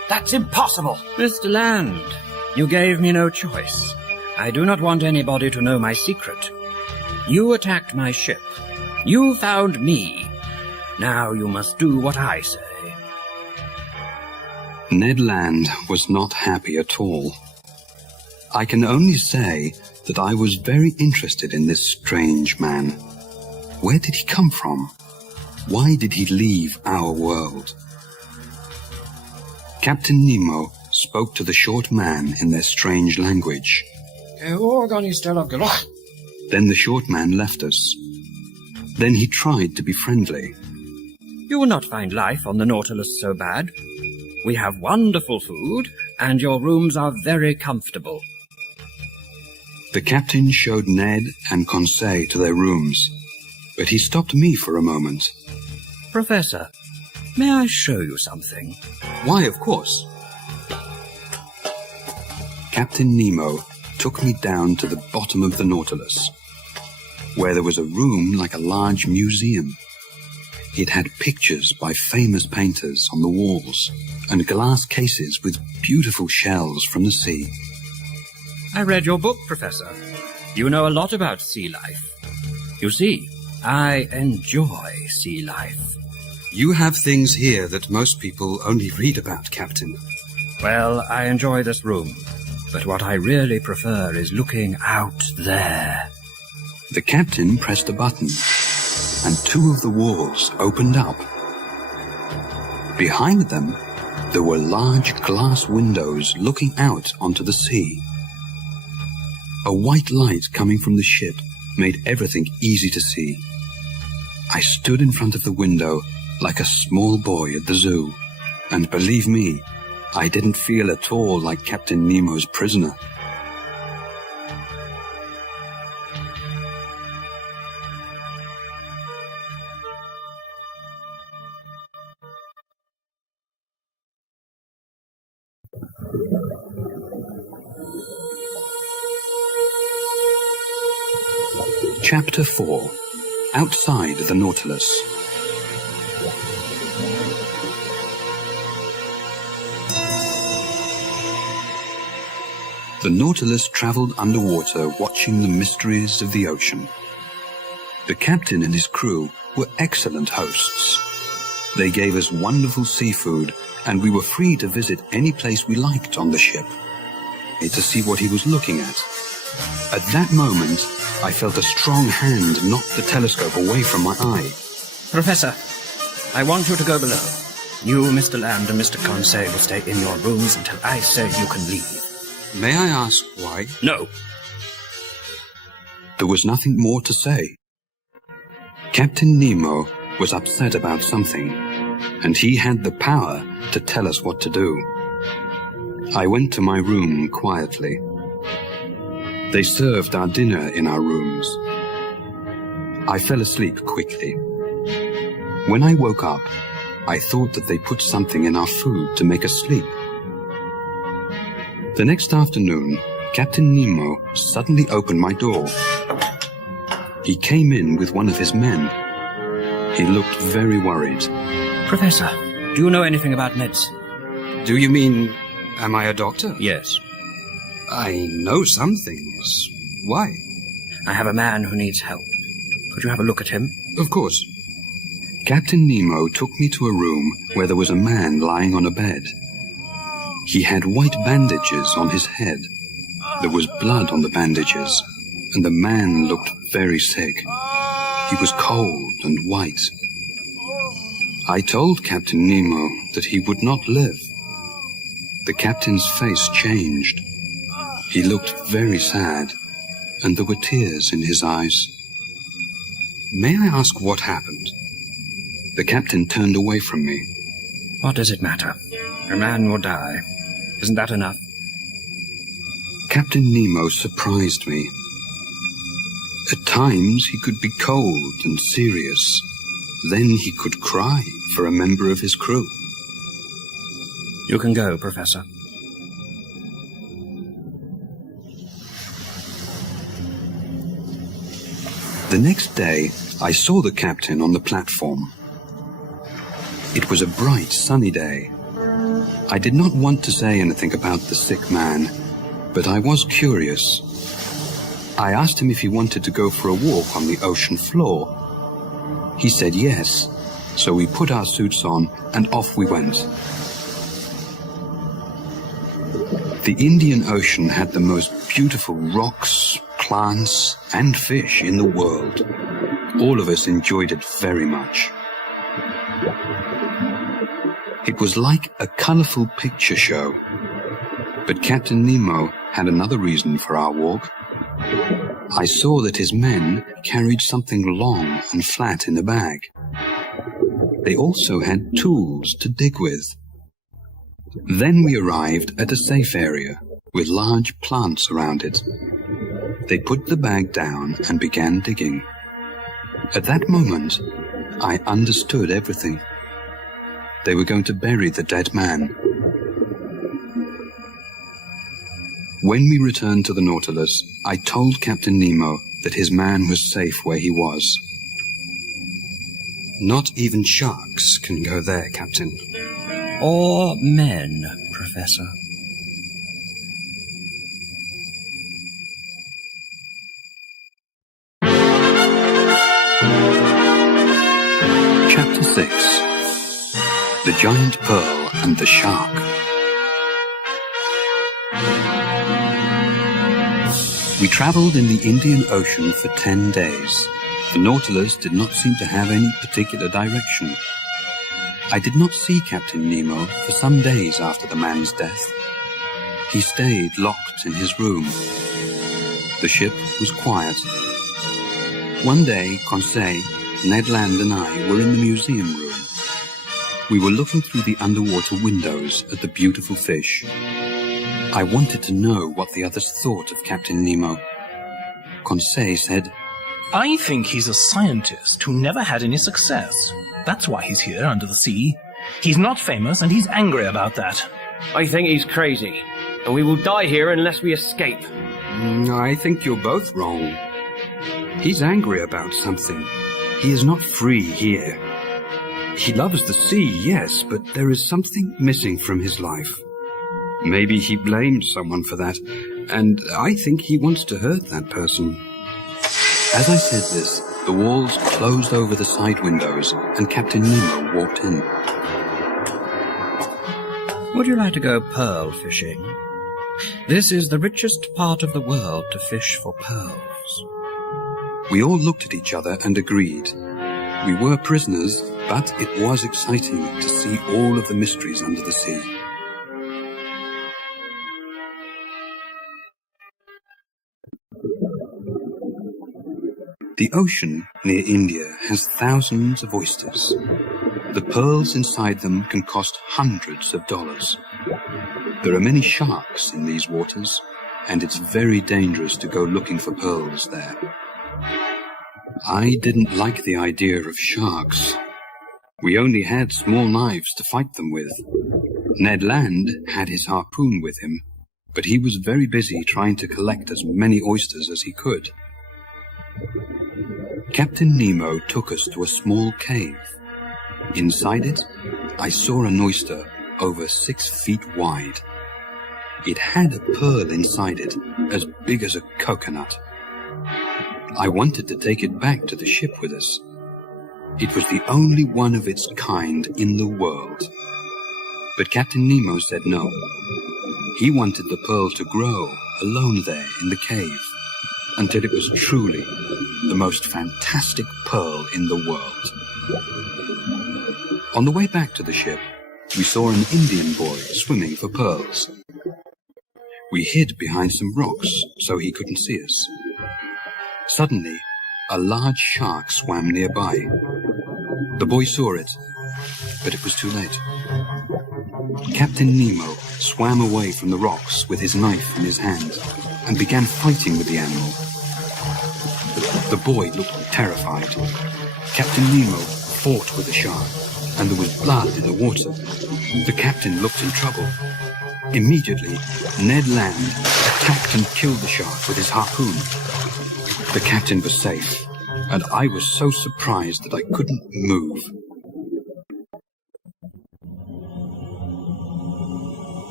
That's impossible. Mr. Land, you gave me no choice. I do not want anybody to know my secret. You attacked my ship. You found me. Now you must do what I say. Ned Land was not happy at all. I can only say that I was very interested in this strange man. Where did he come from? Why did he leave our world? Captain Nemo spoke to the short man in their strange language. Then the short man left us. Then he tried to be friendly. You will not find life on the Nautilus so bad. We have wonderful food, and your rooms are very comfortable. The captain showed Ned and Conseil to their rooms, but he stopped me for a moment. Professor, may I show you something? Why, of course. Captain Nemo took me down to the bottom of the Nautilus, where there was a room like a large museum. It had pictures by famous painters on the walls and glass cases with beautiful shells from the sea. I read your book, Professor. You know a lot about sea life. You see, I enjoy sea life. You have things here that most people only read about, Captain. Well, I enjoy this room, but what I really prefer is looking out there. The captain pressed a button, and two of the walls opened up. Behind them, there were large glass windows looking out onto the sea. A white light coming from the ship made everything easy to see. I stood in front of the window like a small boy at the zoo, and believe me, I didn't feel at all like Captain Nemo's prisoner. Chapter 4. Outside the Nautilus. The Nautilus traveled underwater, watching the mysteries of the ocean. The captain and his crew were excellent hosts. They gave us wonderful seafood, and we were free to visit any place we liked on the ship, to see what he was looking at. At that moment, I felt a strong hand knock the telescope away from my eye. Professor, I want you to go below. You, Mr. Land, and Mr. Conseil will stay in your rooms until I say you can leave. May I ask why? No. There was nothing more to say. Captain Nemo was upset about something, and he had the power to tell us what to do. I went to my room quietly. They served our dinner in our rooms. I fell asleep quickly. When I woke up, I thought that they put something in our food to make us sleep. The next afternoon, Captain Nemo suddenly opened my door. He came in with one of his men. He looked very worried. Professor, do you know anything about medicine? Do you mean, am I a doctor? Yes. I know some things. Why? I have a man who needs help. Could you have a look at him? Of course. Captain Nemo took me to a room where there was a man lying on a bed. He had white bandages on his head. There was blood on the bandages, and the man looked very sick. He was cold and white. I told Captain Nemo that he would not live. The captain's face changed. He looked very sad, and there were tears in his eyes. May I ask what happened? The captain turned away from me. What does it matter? A man will die. Isn't that enough? Captain Nemo surprised me. At times he could be cold and serious. Then he could cry for a member of his crew. You can go, Professor. The next day, I saw the captain on the platform. It was a bright, sunny day. I did not want to say anything about the sick man, but I was curious. I asked him if he wanted to go for a walk on the ocean floor. He said yes, so we put our suits on and off we went. The Indian Ocean had the most beautiful rocks, plants, and fish in the world. All of us enjoyed it very much. It was like a colorful picture show. But Captain Nemo had another reason for our walk. I saw that his men carried something long and flat in a bag. They also had tools to dig with. Then we arrived at a safe area with large plants around it. They put the bag down and began digging. At that moment, I understood everything. They were going to bury the dead man. When we returned to the Nautilus, I told Captain Nemo that his man was safe where he was. Not even sharks can go there, Captain. Or men, Professor. Chapter 6. The Giant Pearl and the Shark. We traveled in the Indian Ocean for 10 days. The Nautilus did not seem to have any particular direction. I did not see Captain Nemo for some days after the man's death. He stayed locked in his room. The ship was quiet. One day, Conseil, Ned Land and I were in the museum room. We were looking through the underwater windows at the beautiful fish. I wanted to know what the others thought of Captain Nemo. Conseil said, I think he's a scientist who never had any success. That's why he's here under the sea. He's not famous and he's angry about that. I think he's crazy, and we will die here unless we escape. I think you're both wrong. He's angry about something. He is not free here. He loves the sea, yes, but there is something missing from his life. Maybe he blamed someone for that, and I think he wants to hurt that person. As I said this, the walls closed over the side windows and Captain Nemo walked in. Would you like to go pearl fishing? This is the richest part of the world to fish for pearls. We all looked at each other and agreed. We were prisoners, but it was exciting to see all of the mysteries under the sea. The ocean near India has thousands of oysters. The pearls inside them can cost hundreds of dollars. There are many sharks in these waters, and it's very dangerous to go looking for pearls there. I didn't like the idea of sharks. We only had small knives to fight them with. Ned Land had his harpoon with him, but he was very busy trying to collect as many oysters as he could. Captain Nemo took us to a small cave. Inside it, I saw an oyster over 6 feet wide. It had a pearl inside it, as big as a coconut. I wanted to take it back to the ship with us. It was the only one of its kind in the world. But Captain Nemo said no. He wanted the pearl to grow alone there in the cave, until it was truly the most fantastic pearl in the world. On the way back to the ship, we saw an Indian boy swimming for pearls. We hid behind some rocks so he couldn't see us. Suddenly, a large shark swam nearby. The boy saw it, but it was too late. Captain Nemo swam away from the rocks with his knife in his hand and began fighting with the animal. The boy looked terrified. Captain Nemo fought with the shark, and there was blood in the water. The captain looked in trouble. Immediately, Ned Land attacked and killed the shark with his harpoon. The captain was safe, and I was so surprised that I couldn't move.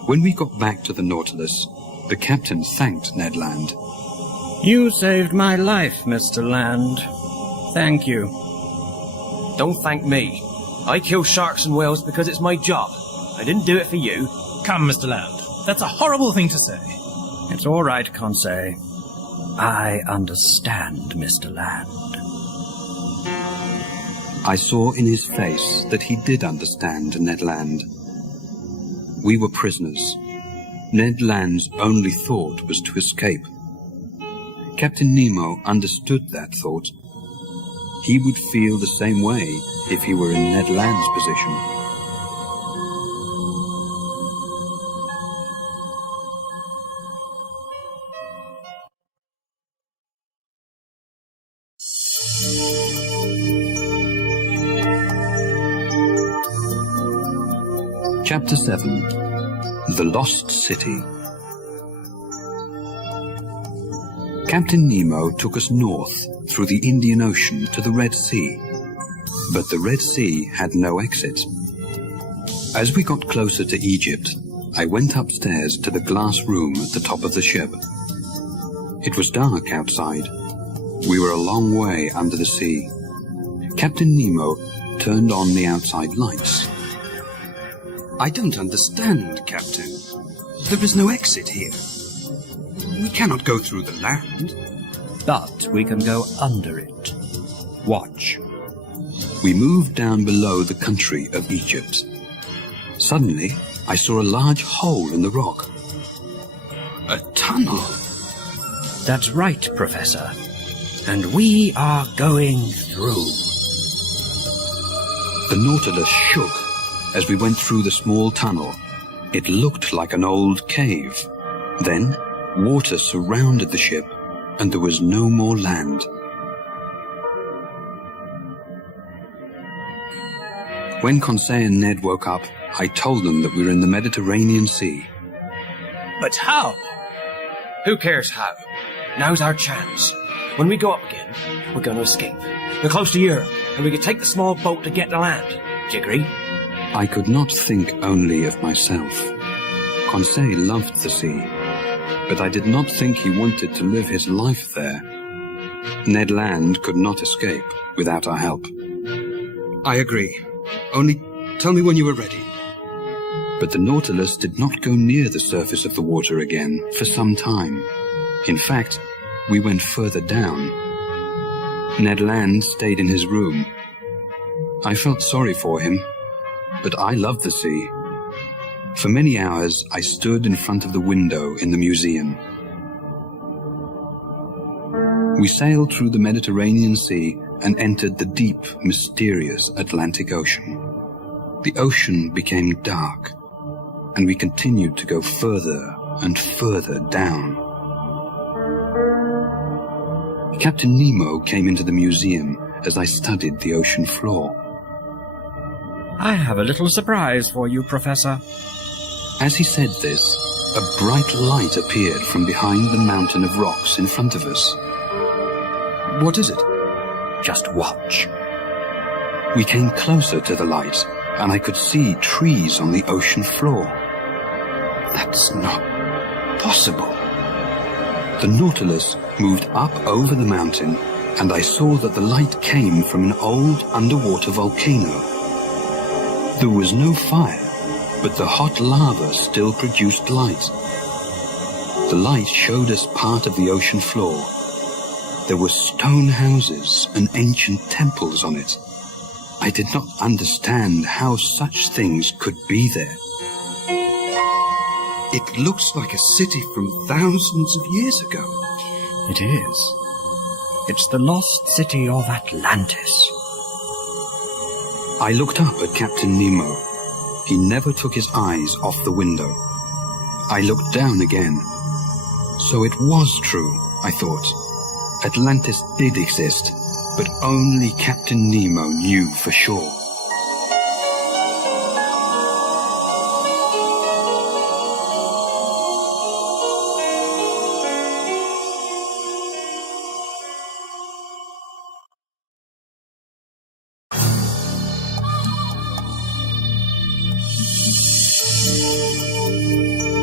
When we got back to the Nautilus, the captain thanked Ned Land. You saved my life, Mr. Land. Thank you. Don't thank me. I kill sharks and whales because it's my job. I didn't do it for you. Come, Mr. Land. That's a horrible thing to say. It's all right, Conseil. I understand, Mr. Land. I saw in his face that he did understand Ned Land. We were prisoners. Ned Land's only thought was to escape. Captain Nemo understood that thought. He would feel the same way if he were in Ned Land's position. Chapter 7. The Lost City. Captain Nemo took us north through the Indian Ocean to the Red Sea, but the Red Sea had no exit. As we got closer to Egypt, I went upstairs to the glass room at the top of the ship. It was dark outside. We were a long way under the sea. Captain Nemo turned on the outside lights. I don't understand, Captain. There is no exit here. We cannot go through the land. But we can go under it. Watch. We moved down below the country of Egypt. Suddenly, I saw a large hole in the rock. A tunnel. That's right, Professor. And we are going through. The Nautilus shook as we went through the small tunnel. It looked like an old cave. Then, water surrounded the ship, and there was no more land. When Conseil and Ned woke up, I told them that we were in the Mediterranean Sea. But how? Who cares how? Now's our chance. When we go up again, we're going to escape. We're close to Europe, and we can take the small boat to get to land. Do you agree? I could not think only of myself. Conseil loved the sea, but I did not think he wanted to live his life there. Ned Land could not escape without our help. I agree. Only tell me when you are ready. But the Nautilus did not go near the surface of the water again for some time. In fact, we went further down. Ned Land stayed in his room. I felt sorry for him, but I loved the sea. For many hours, I stood in front of the window in the museum. We sailed through the Mediterranean Sea and entered the deep, mysterious Atlantic Ocean. The ocean became dark, and we continued to go further and further down. Captain Nemo came into the museum as I studied the ocean floor. I have a little surprise for you, Professor. As he said this, a bright light appeared from behind the mountain of rocks in front of us. What is it? Just watch. We came closer to the light, and I could see trees on the ocean floor. That's not possible. The Nautilus moved up over the mountain, and I saw that the light came from an old underwater volcano. There was no fire, but the hot lava still produced light. The light showed us part of the ocean floor. There were stone houses and ancient temples on it. I did not understand how such things could be there. It looks like a city from thousands of years ago. It is. It's the lost city of Atlantis. I looked up at Captain Nemo. He never took his eyes off the window. I looked down again. So it was true, I thought. Atlantis did exist, but only Captain Nemo knew for sure.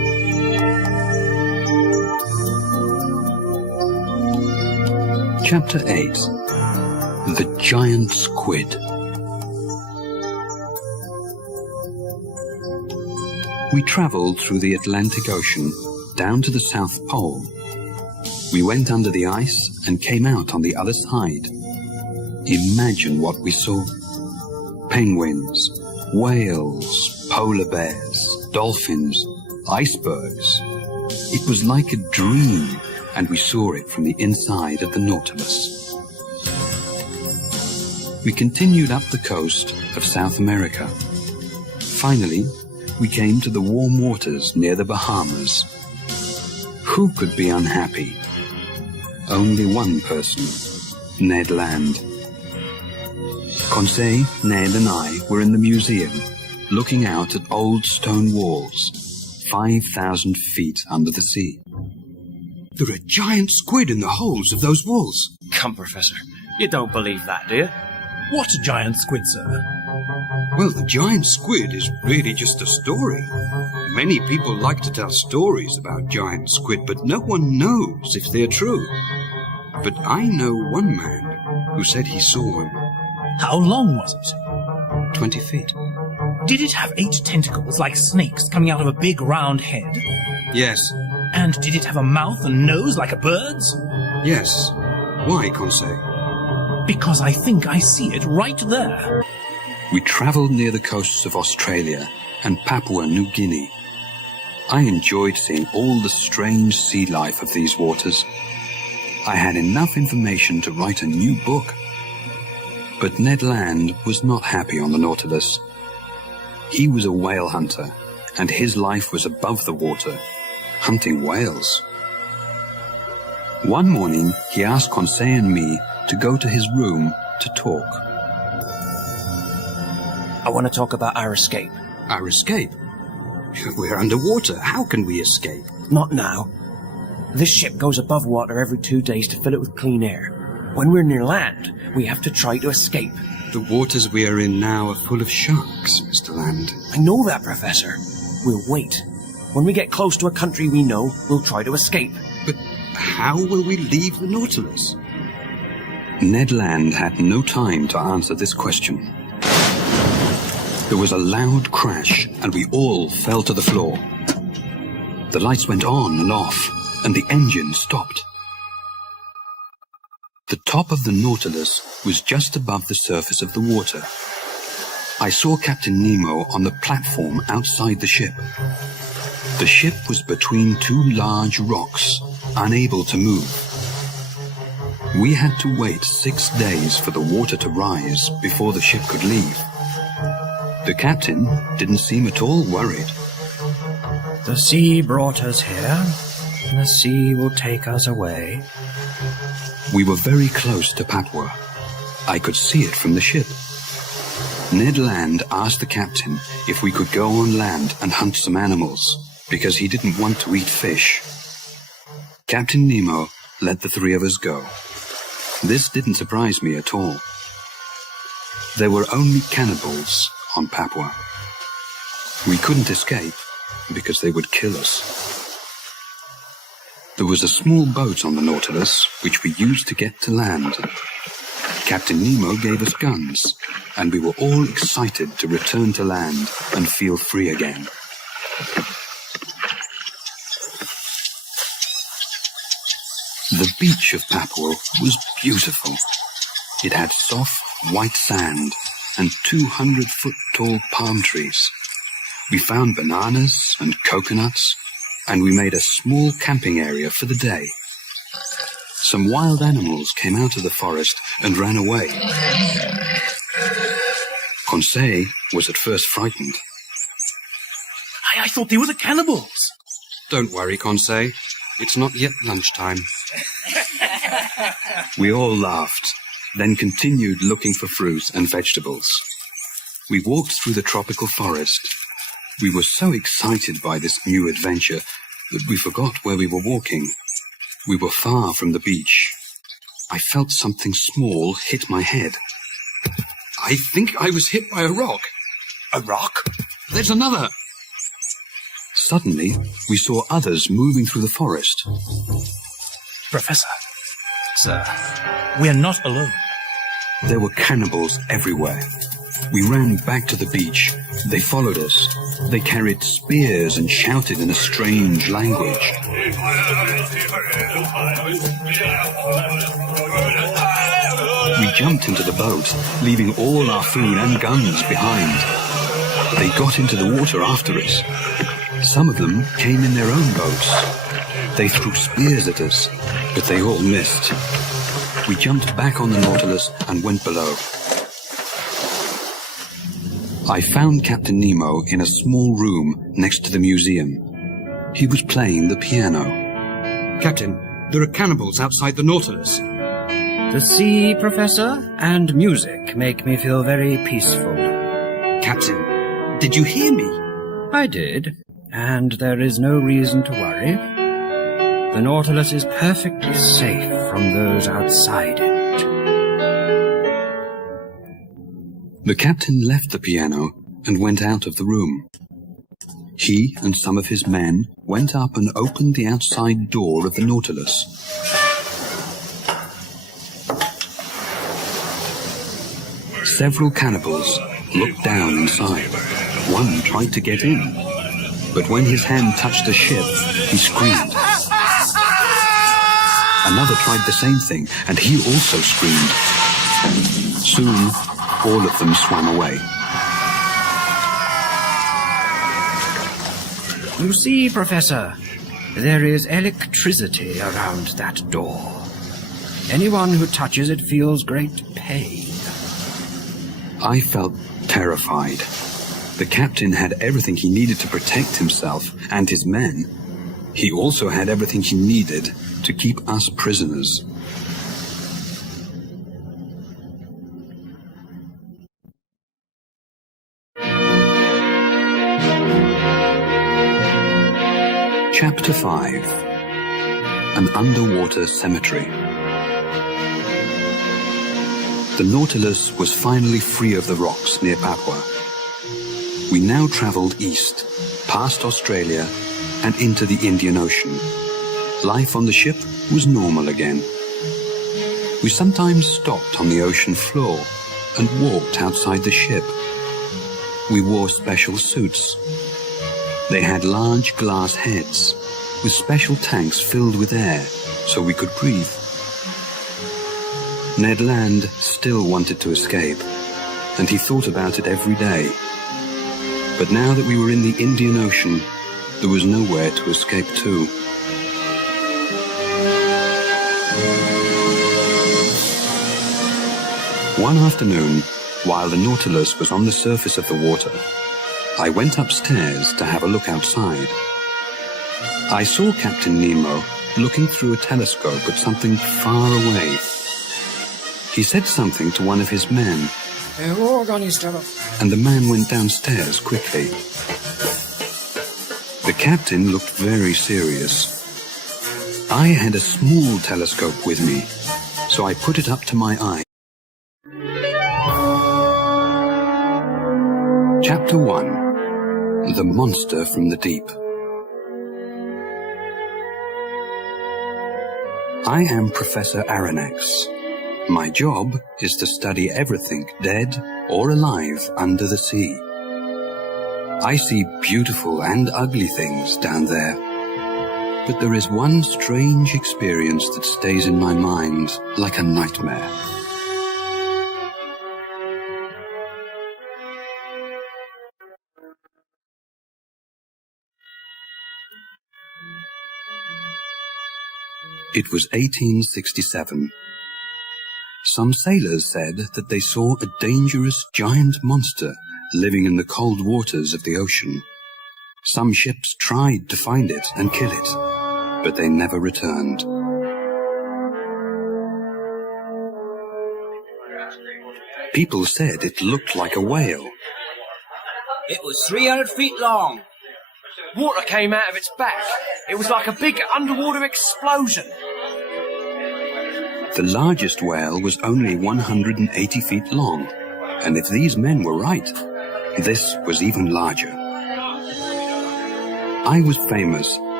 Chapter 8. The Giant Squid. We travelled through the Atlantic Ocean down to the South Pole. We went under the ice and came out on the other side. Imagine what we saw. Penguins, whales, polar bears, dolphins, icebergs. It was like a dream, and we saw it from the inside of the Nautilus. We continued up the coast of South America. Finally, we came to the warm waters near the Bahamas. Who could be unhappy? Only one person, Ned Land. Conseil, Ned and I were in the museum, looking out at old stone walls, 5,000 feet under the sea. There are giant squid in the holes of those walls. Come, Professor. You don't believe that, do you? What giant squid, sir? Well, the giant squid is really just a story. Many people like to tell stories about giant squid, but no one knows if they're true. But I know one man who said he saw one. How long was it? 20 feet. Did it have 8 tentacles like snakes coming out of a big round head? Yes. And did it have a mouth and nose like a bird's? Yes. Why, Conseil? Because I think I see it right there. We travelled near the coasts of Australia and Papua New Guinea. I enjoyed seeing all the strange sea life of these waters. I had enough information to write a new book. But Ned Land was not happy on the Nautilus. He was a whale hunter, and his life was above the water, hunting whales. One morning, he asked Conseil and me to go to his room to talk. I want to talk about our escape. Our escape? We're underwater. How can we escape? Not now. This ship goes above water every 2 days to fill it with clean air. When we're near land, we have to try to escape. The waters we are in now are full of sharks, Mr. Land. I know that, Professor. We'll wait. When we get close to a country we know, we'll try to escape. But how will we leave the Nautilus? Ned Land had no time to answer this question. There was a loud crash, and we all fell to the floor. The lights went on and off, and the engine stopped. The top of the Nautilus was just above the surface of the water. I saw Captain Nemo on the platform outside the ship. The ship was between 2 large rocks, unable to move. We had to wait 6 days for the water to rise before the ship could leave. The captain didn't seem at all worried. The sea brought us here, and the sea will take us away. We were very close to Papua. I could see it from the ship. Ned Land asked the captain if we could go on land and hunt some animals, because he didn't want to eat fish. Captain Nemo let the 3 of us go. This didn't surprise me at all. There were only cannibals on Papua. We couldn't escape because they would kill us. There was a small boat on the Nautilus which we used to get to land. Captain Nemo gave us guns, and we were all excited to return to land and feel free again. The beach of Papua was beautiful. It had soft, white sand and 200-foot-tall palm trees. We found bananas and coconuts, and we made a small camping area for the day. Some wild animals came out of the forest and ran away. Conseil was at first frightened. I thought they were the cannibals. Don't worry, Conseil. It's not yet lunchtime. We all laughed, then continued looking for fruit and vegetables. We walked through the tropical forest. We were so excited by this new adventure that we forgot where we were walking. We were far from the beach. I felt something small hit my head. I think I was hit by a rock. A rock? There's another. Suddenly, we saw others moving through the forest. Professor, Sir, we are not alone. There were cannibals everywhere. We ran back to the beach. They followed us. They carried spears and shouted in a strange language. We jumped into the boat, leaving all our food and guns behind. They got into the water after us. Some of them came in their own boats. They threw spears at us, but they all missed. We jumped back on the Nautilus and went below. I found Captain Nemo in a small room next to the museum. He was playing the piano. Captain, there are cannibals outside the Nautilus. The sea, Professor, and music make me feel very peaceful. Captain, did you hear me? I did, and there is no reason to worry. The Nautilus is perfectly safe from those outside it. The captain left the piano and went out of the room. He and some of his men went up and opened the outside door of the Nautilus. Several cannibals looked down inside. One tried to get in, but when his hand touched the ship, he screamed. Another tried the same thing, and he also screamed. Soon, all of them swam away. You see, Professor, there is electricity around that door. Anyone who touches it feels great pain. I felt terrified. The captain had everything he needed to protect himself and his men. He also had everything he needed to keep us prisoners. Chapter 5. An Underwater Cemetery. The Nautilus was finally free of the rocks near Papua. We now traveled east, past Australia, and into the Indian Ocean. Life on the ship was normal again. We sometimes stopped on the ocean floor and walked outside the ship. We wore special suits. They had large glass heads with special tanks filled with air so we could breathe. Ned Land still wanted to escape, and he thought about it every day. But now that we were in the Indian Ocean, there was nowhere to escape to. One afternoon, while the Nautilus was on the surface of the water, I went upstairs to have a look outside. I saw Captain Nemo looking through a telescope at something far away. He said something to one of his men, and the man went downstairs quickly. The captain looked very serious. I had a small telescope with me, so I put it up to my eye. Chapter 1. The Monster from the Deep. I am Professor Aronnax. My job is to study everything dead or alive under the sea. I see beautiful and ugly things down there, but there is one strange experience that stays in my mind like a nightmare. It was 1867. Some sailors said that they saw a dangerous giant monster living in the cold waters of the ocean. Some ships tried to find it and kill it, but they never returned. People said it looked like a whale. It was 300 feet long. Water came out of its back. It was like a big underwater explosion. The largest whale was only 180 feet long, and if these men were right, this was even larger. I was famous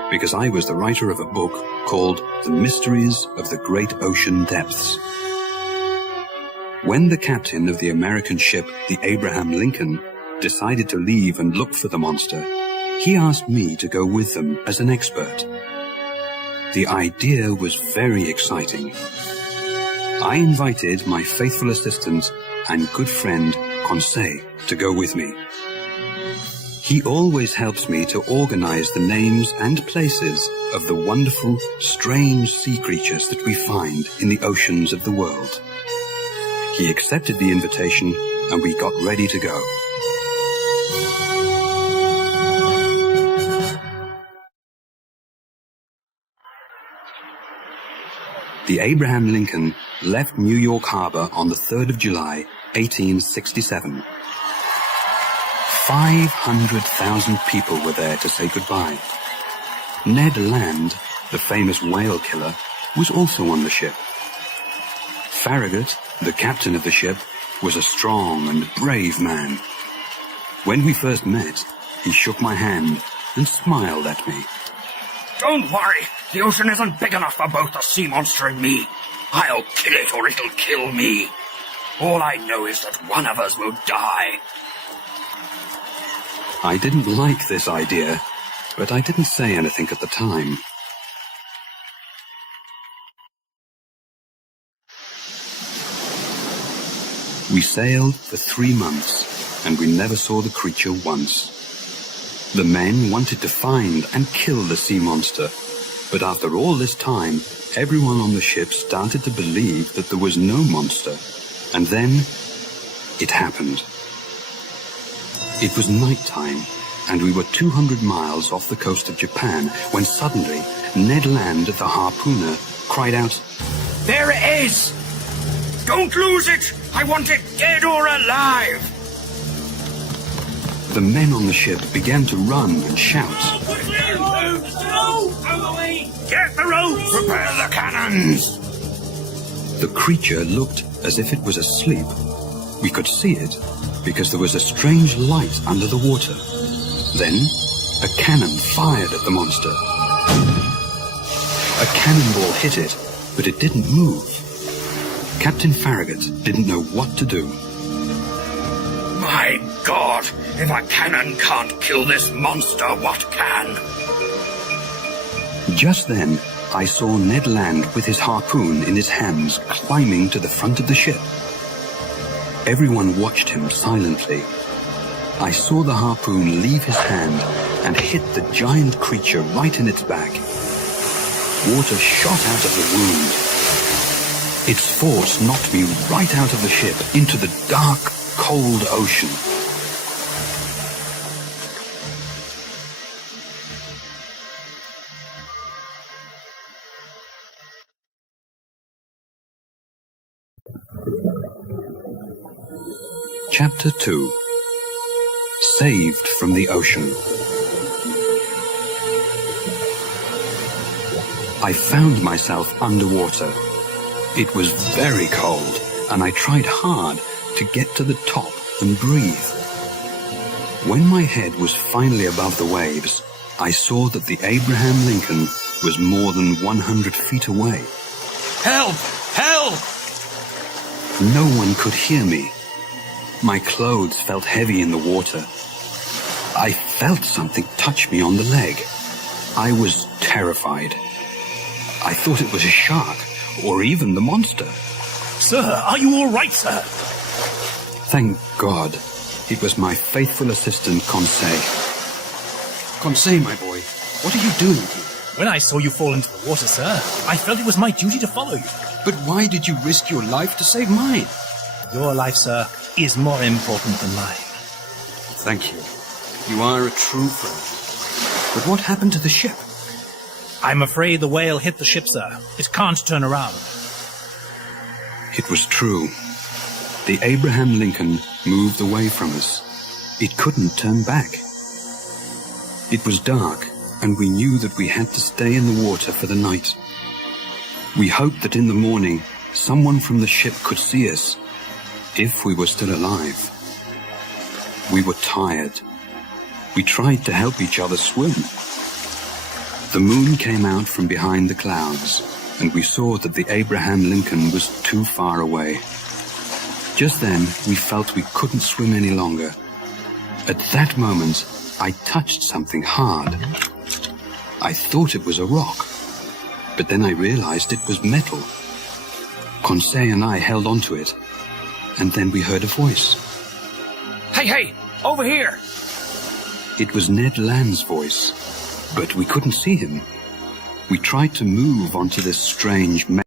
because I was the writer of a book called The Mysteries of the Great Ocean Depths. When the captain of the American ship, the Abraham Lincoln, decided to leave and look for the monster, he asked me to go with them as an expert. The idea was very exciting. I invited my faithful assistant and good friend, Conseil, to go with me. He always helps me to organize the names and places of the wonderful, strange sea creatures that we find in the oceans of the world. He accepted the invitation and we got ready to go. The Abraham Lincoln left New York Harbor on the 3rd of July, 1867. 500,000 people were there to say goodbye. Ned Land, the famous whale killer, was also on the ship. Farragut, the captain of the ship, was a strong and brave man. When we first met, he shook my hand and smiled at me. Don't worry, the ocean isn't big enough for both the sea monster and me. I'll kill it or it'll kill me. All I know is that one of us will die. I didn't like this idea, but I didn't say anything at the time. We sailed for 3 months, and we never saw the creature once. The men wanted to find and kill the sea monster, but after all this time, everyone on the ship started to believe that there was no monster. And then, it happened. It was night time, and we were 200 miles off the coast of Japan, when suddenly, Ned Land, the harpooner, cried out, There it is! Don't lose it! I want it dead or alive! The men on the ship began to run and shout. Get the rope! Prepare the cannons! The creature looked as if it was asleep. We could see it, because there was a strange light under the water. Then, a cannon fired at the monster. A cannonball hit it, but it didn't move. Captain Farragut didn't know what to do. My God! If a cannon can't kill this monster, what can? Just then, I saw Ned Land with his harpoon in his hands climbing to the front of the ship. Everyone watched him silently. I saw the harpoon leave his hand and hit the giant creature right in its back. Water shot out of the wound. Its force knocked me right out of the ship into the dark, cold ocean. Chapter 2. Saved from the Ocean. I found myself underwater. It was very cold, and I tried hard to get to the top and breathe. When my head was finally above the waves, I saw that the Abraham Lincoln was more than 100 feet away. Help! Help! No one could hear me. My clothes felt heavy in the water. I felt something touch me on the leg. I was terrified. I thought it was a shark, or even the monster. Sir, are you all right, sir? Thank God, it was my faithful assistant, Conseil. Conseil, my boy, what are you doing here? When I saw you fall into the water, sir, I felt it was my duty to follow you. But why did you risk your life to save mine? Your life, sir, is more important than mine. Thank you. You are a true friend. But what happened to the ship? I'm afraid the whale hit the ship, sir. It can't turn around. It was true. The Abraham Lincoln moved away from us. It couldn't turn back. It was dark, and we knew that we had to stay in the water for the night. We hoped that in the morning, someone from the ship could see us, if we were still alive. We were tired. We tried to help each other swim. The moon came out from behind the clouds, and we saw that the Abraham Lincoln was too far away. Just then, we felt we couldn't swim any longer. At that moment, I touched something hard. I thought it was a rock, but then I realized it was metal. Conseil and I held onto it, and then we heard a voice. Hey, hey! Over here! It was Ned Land's voice, but we couldn't see him. We tried to move onto this strange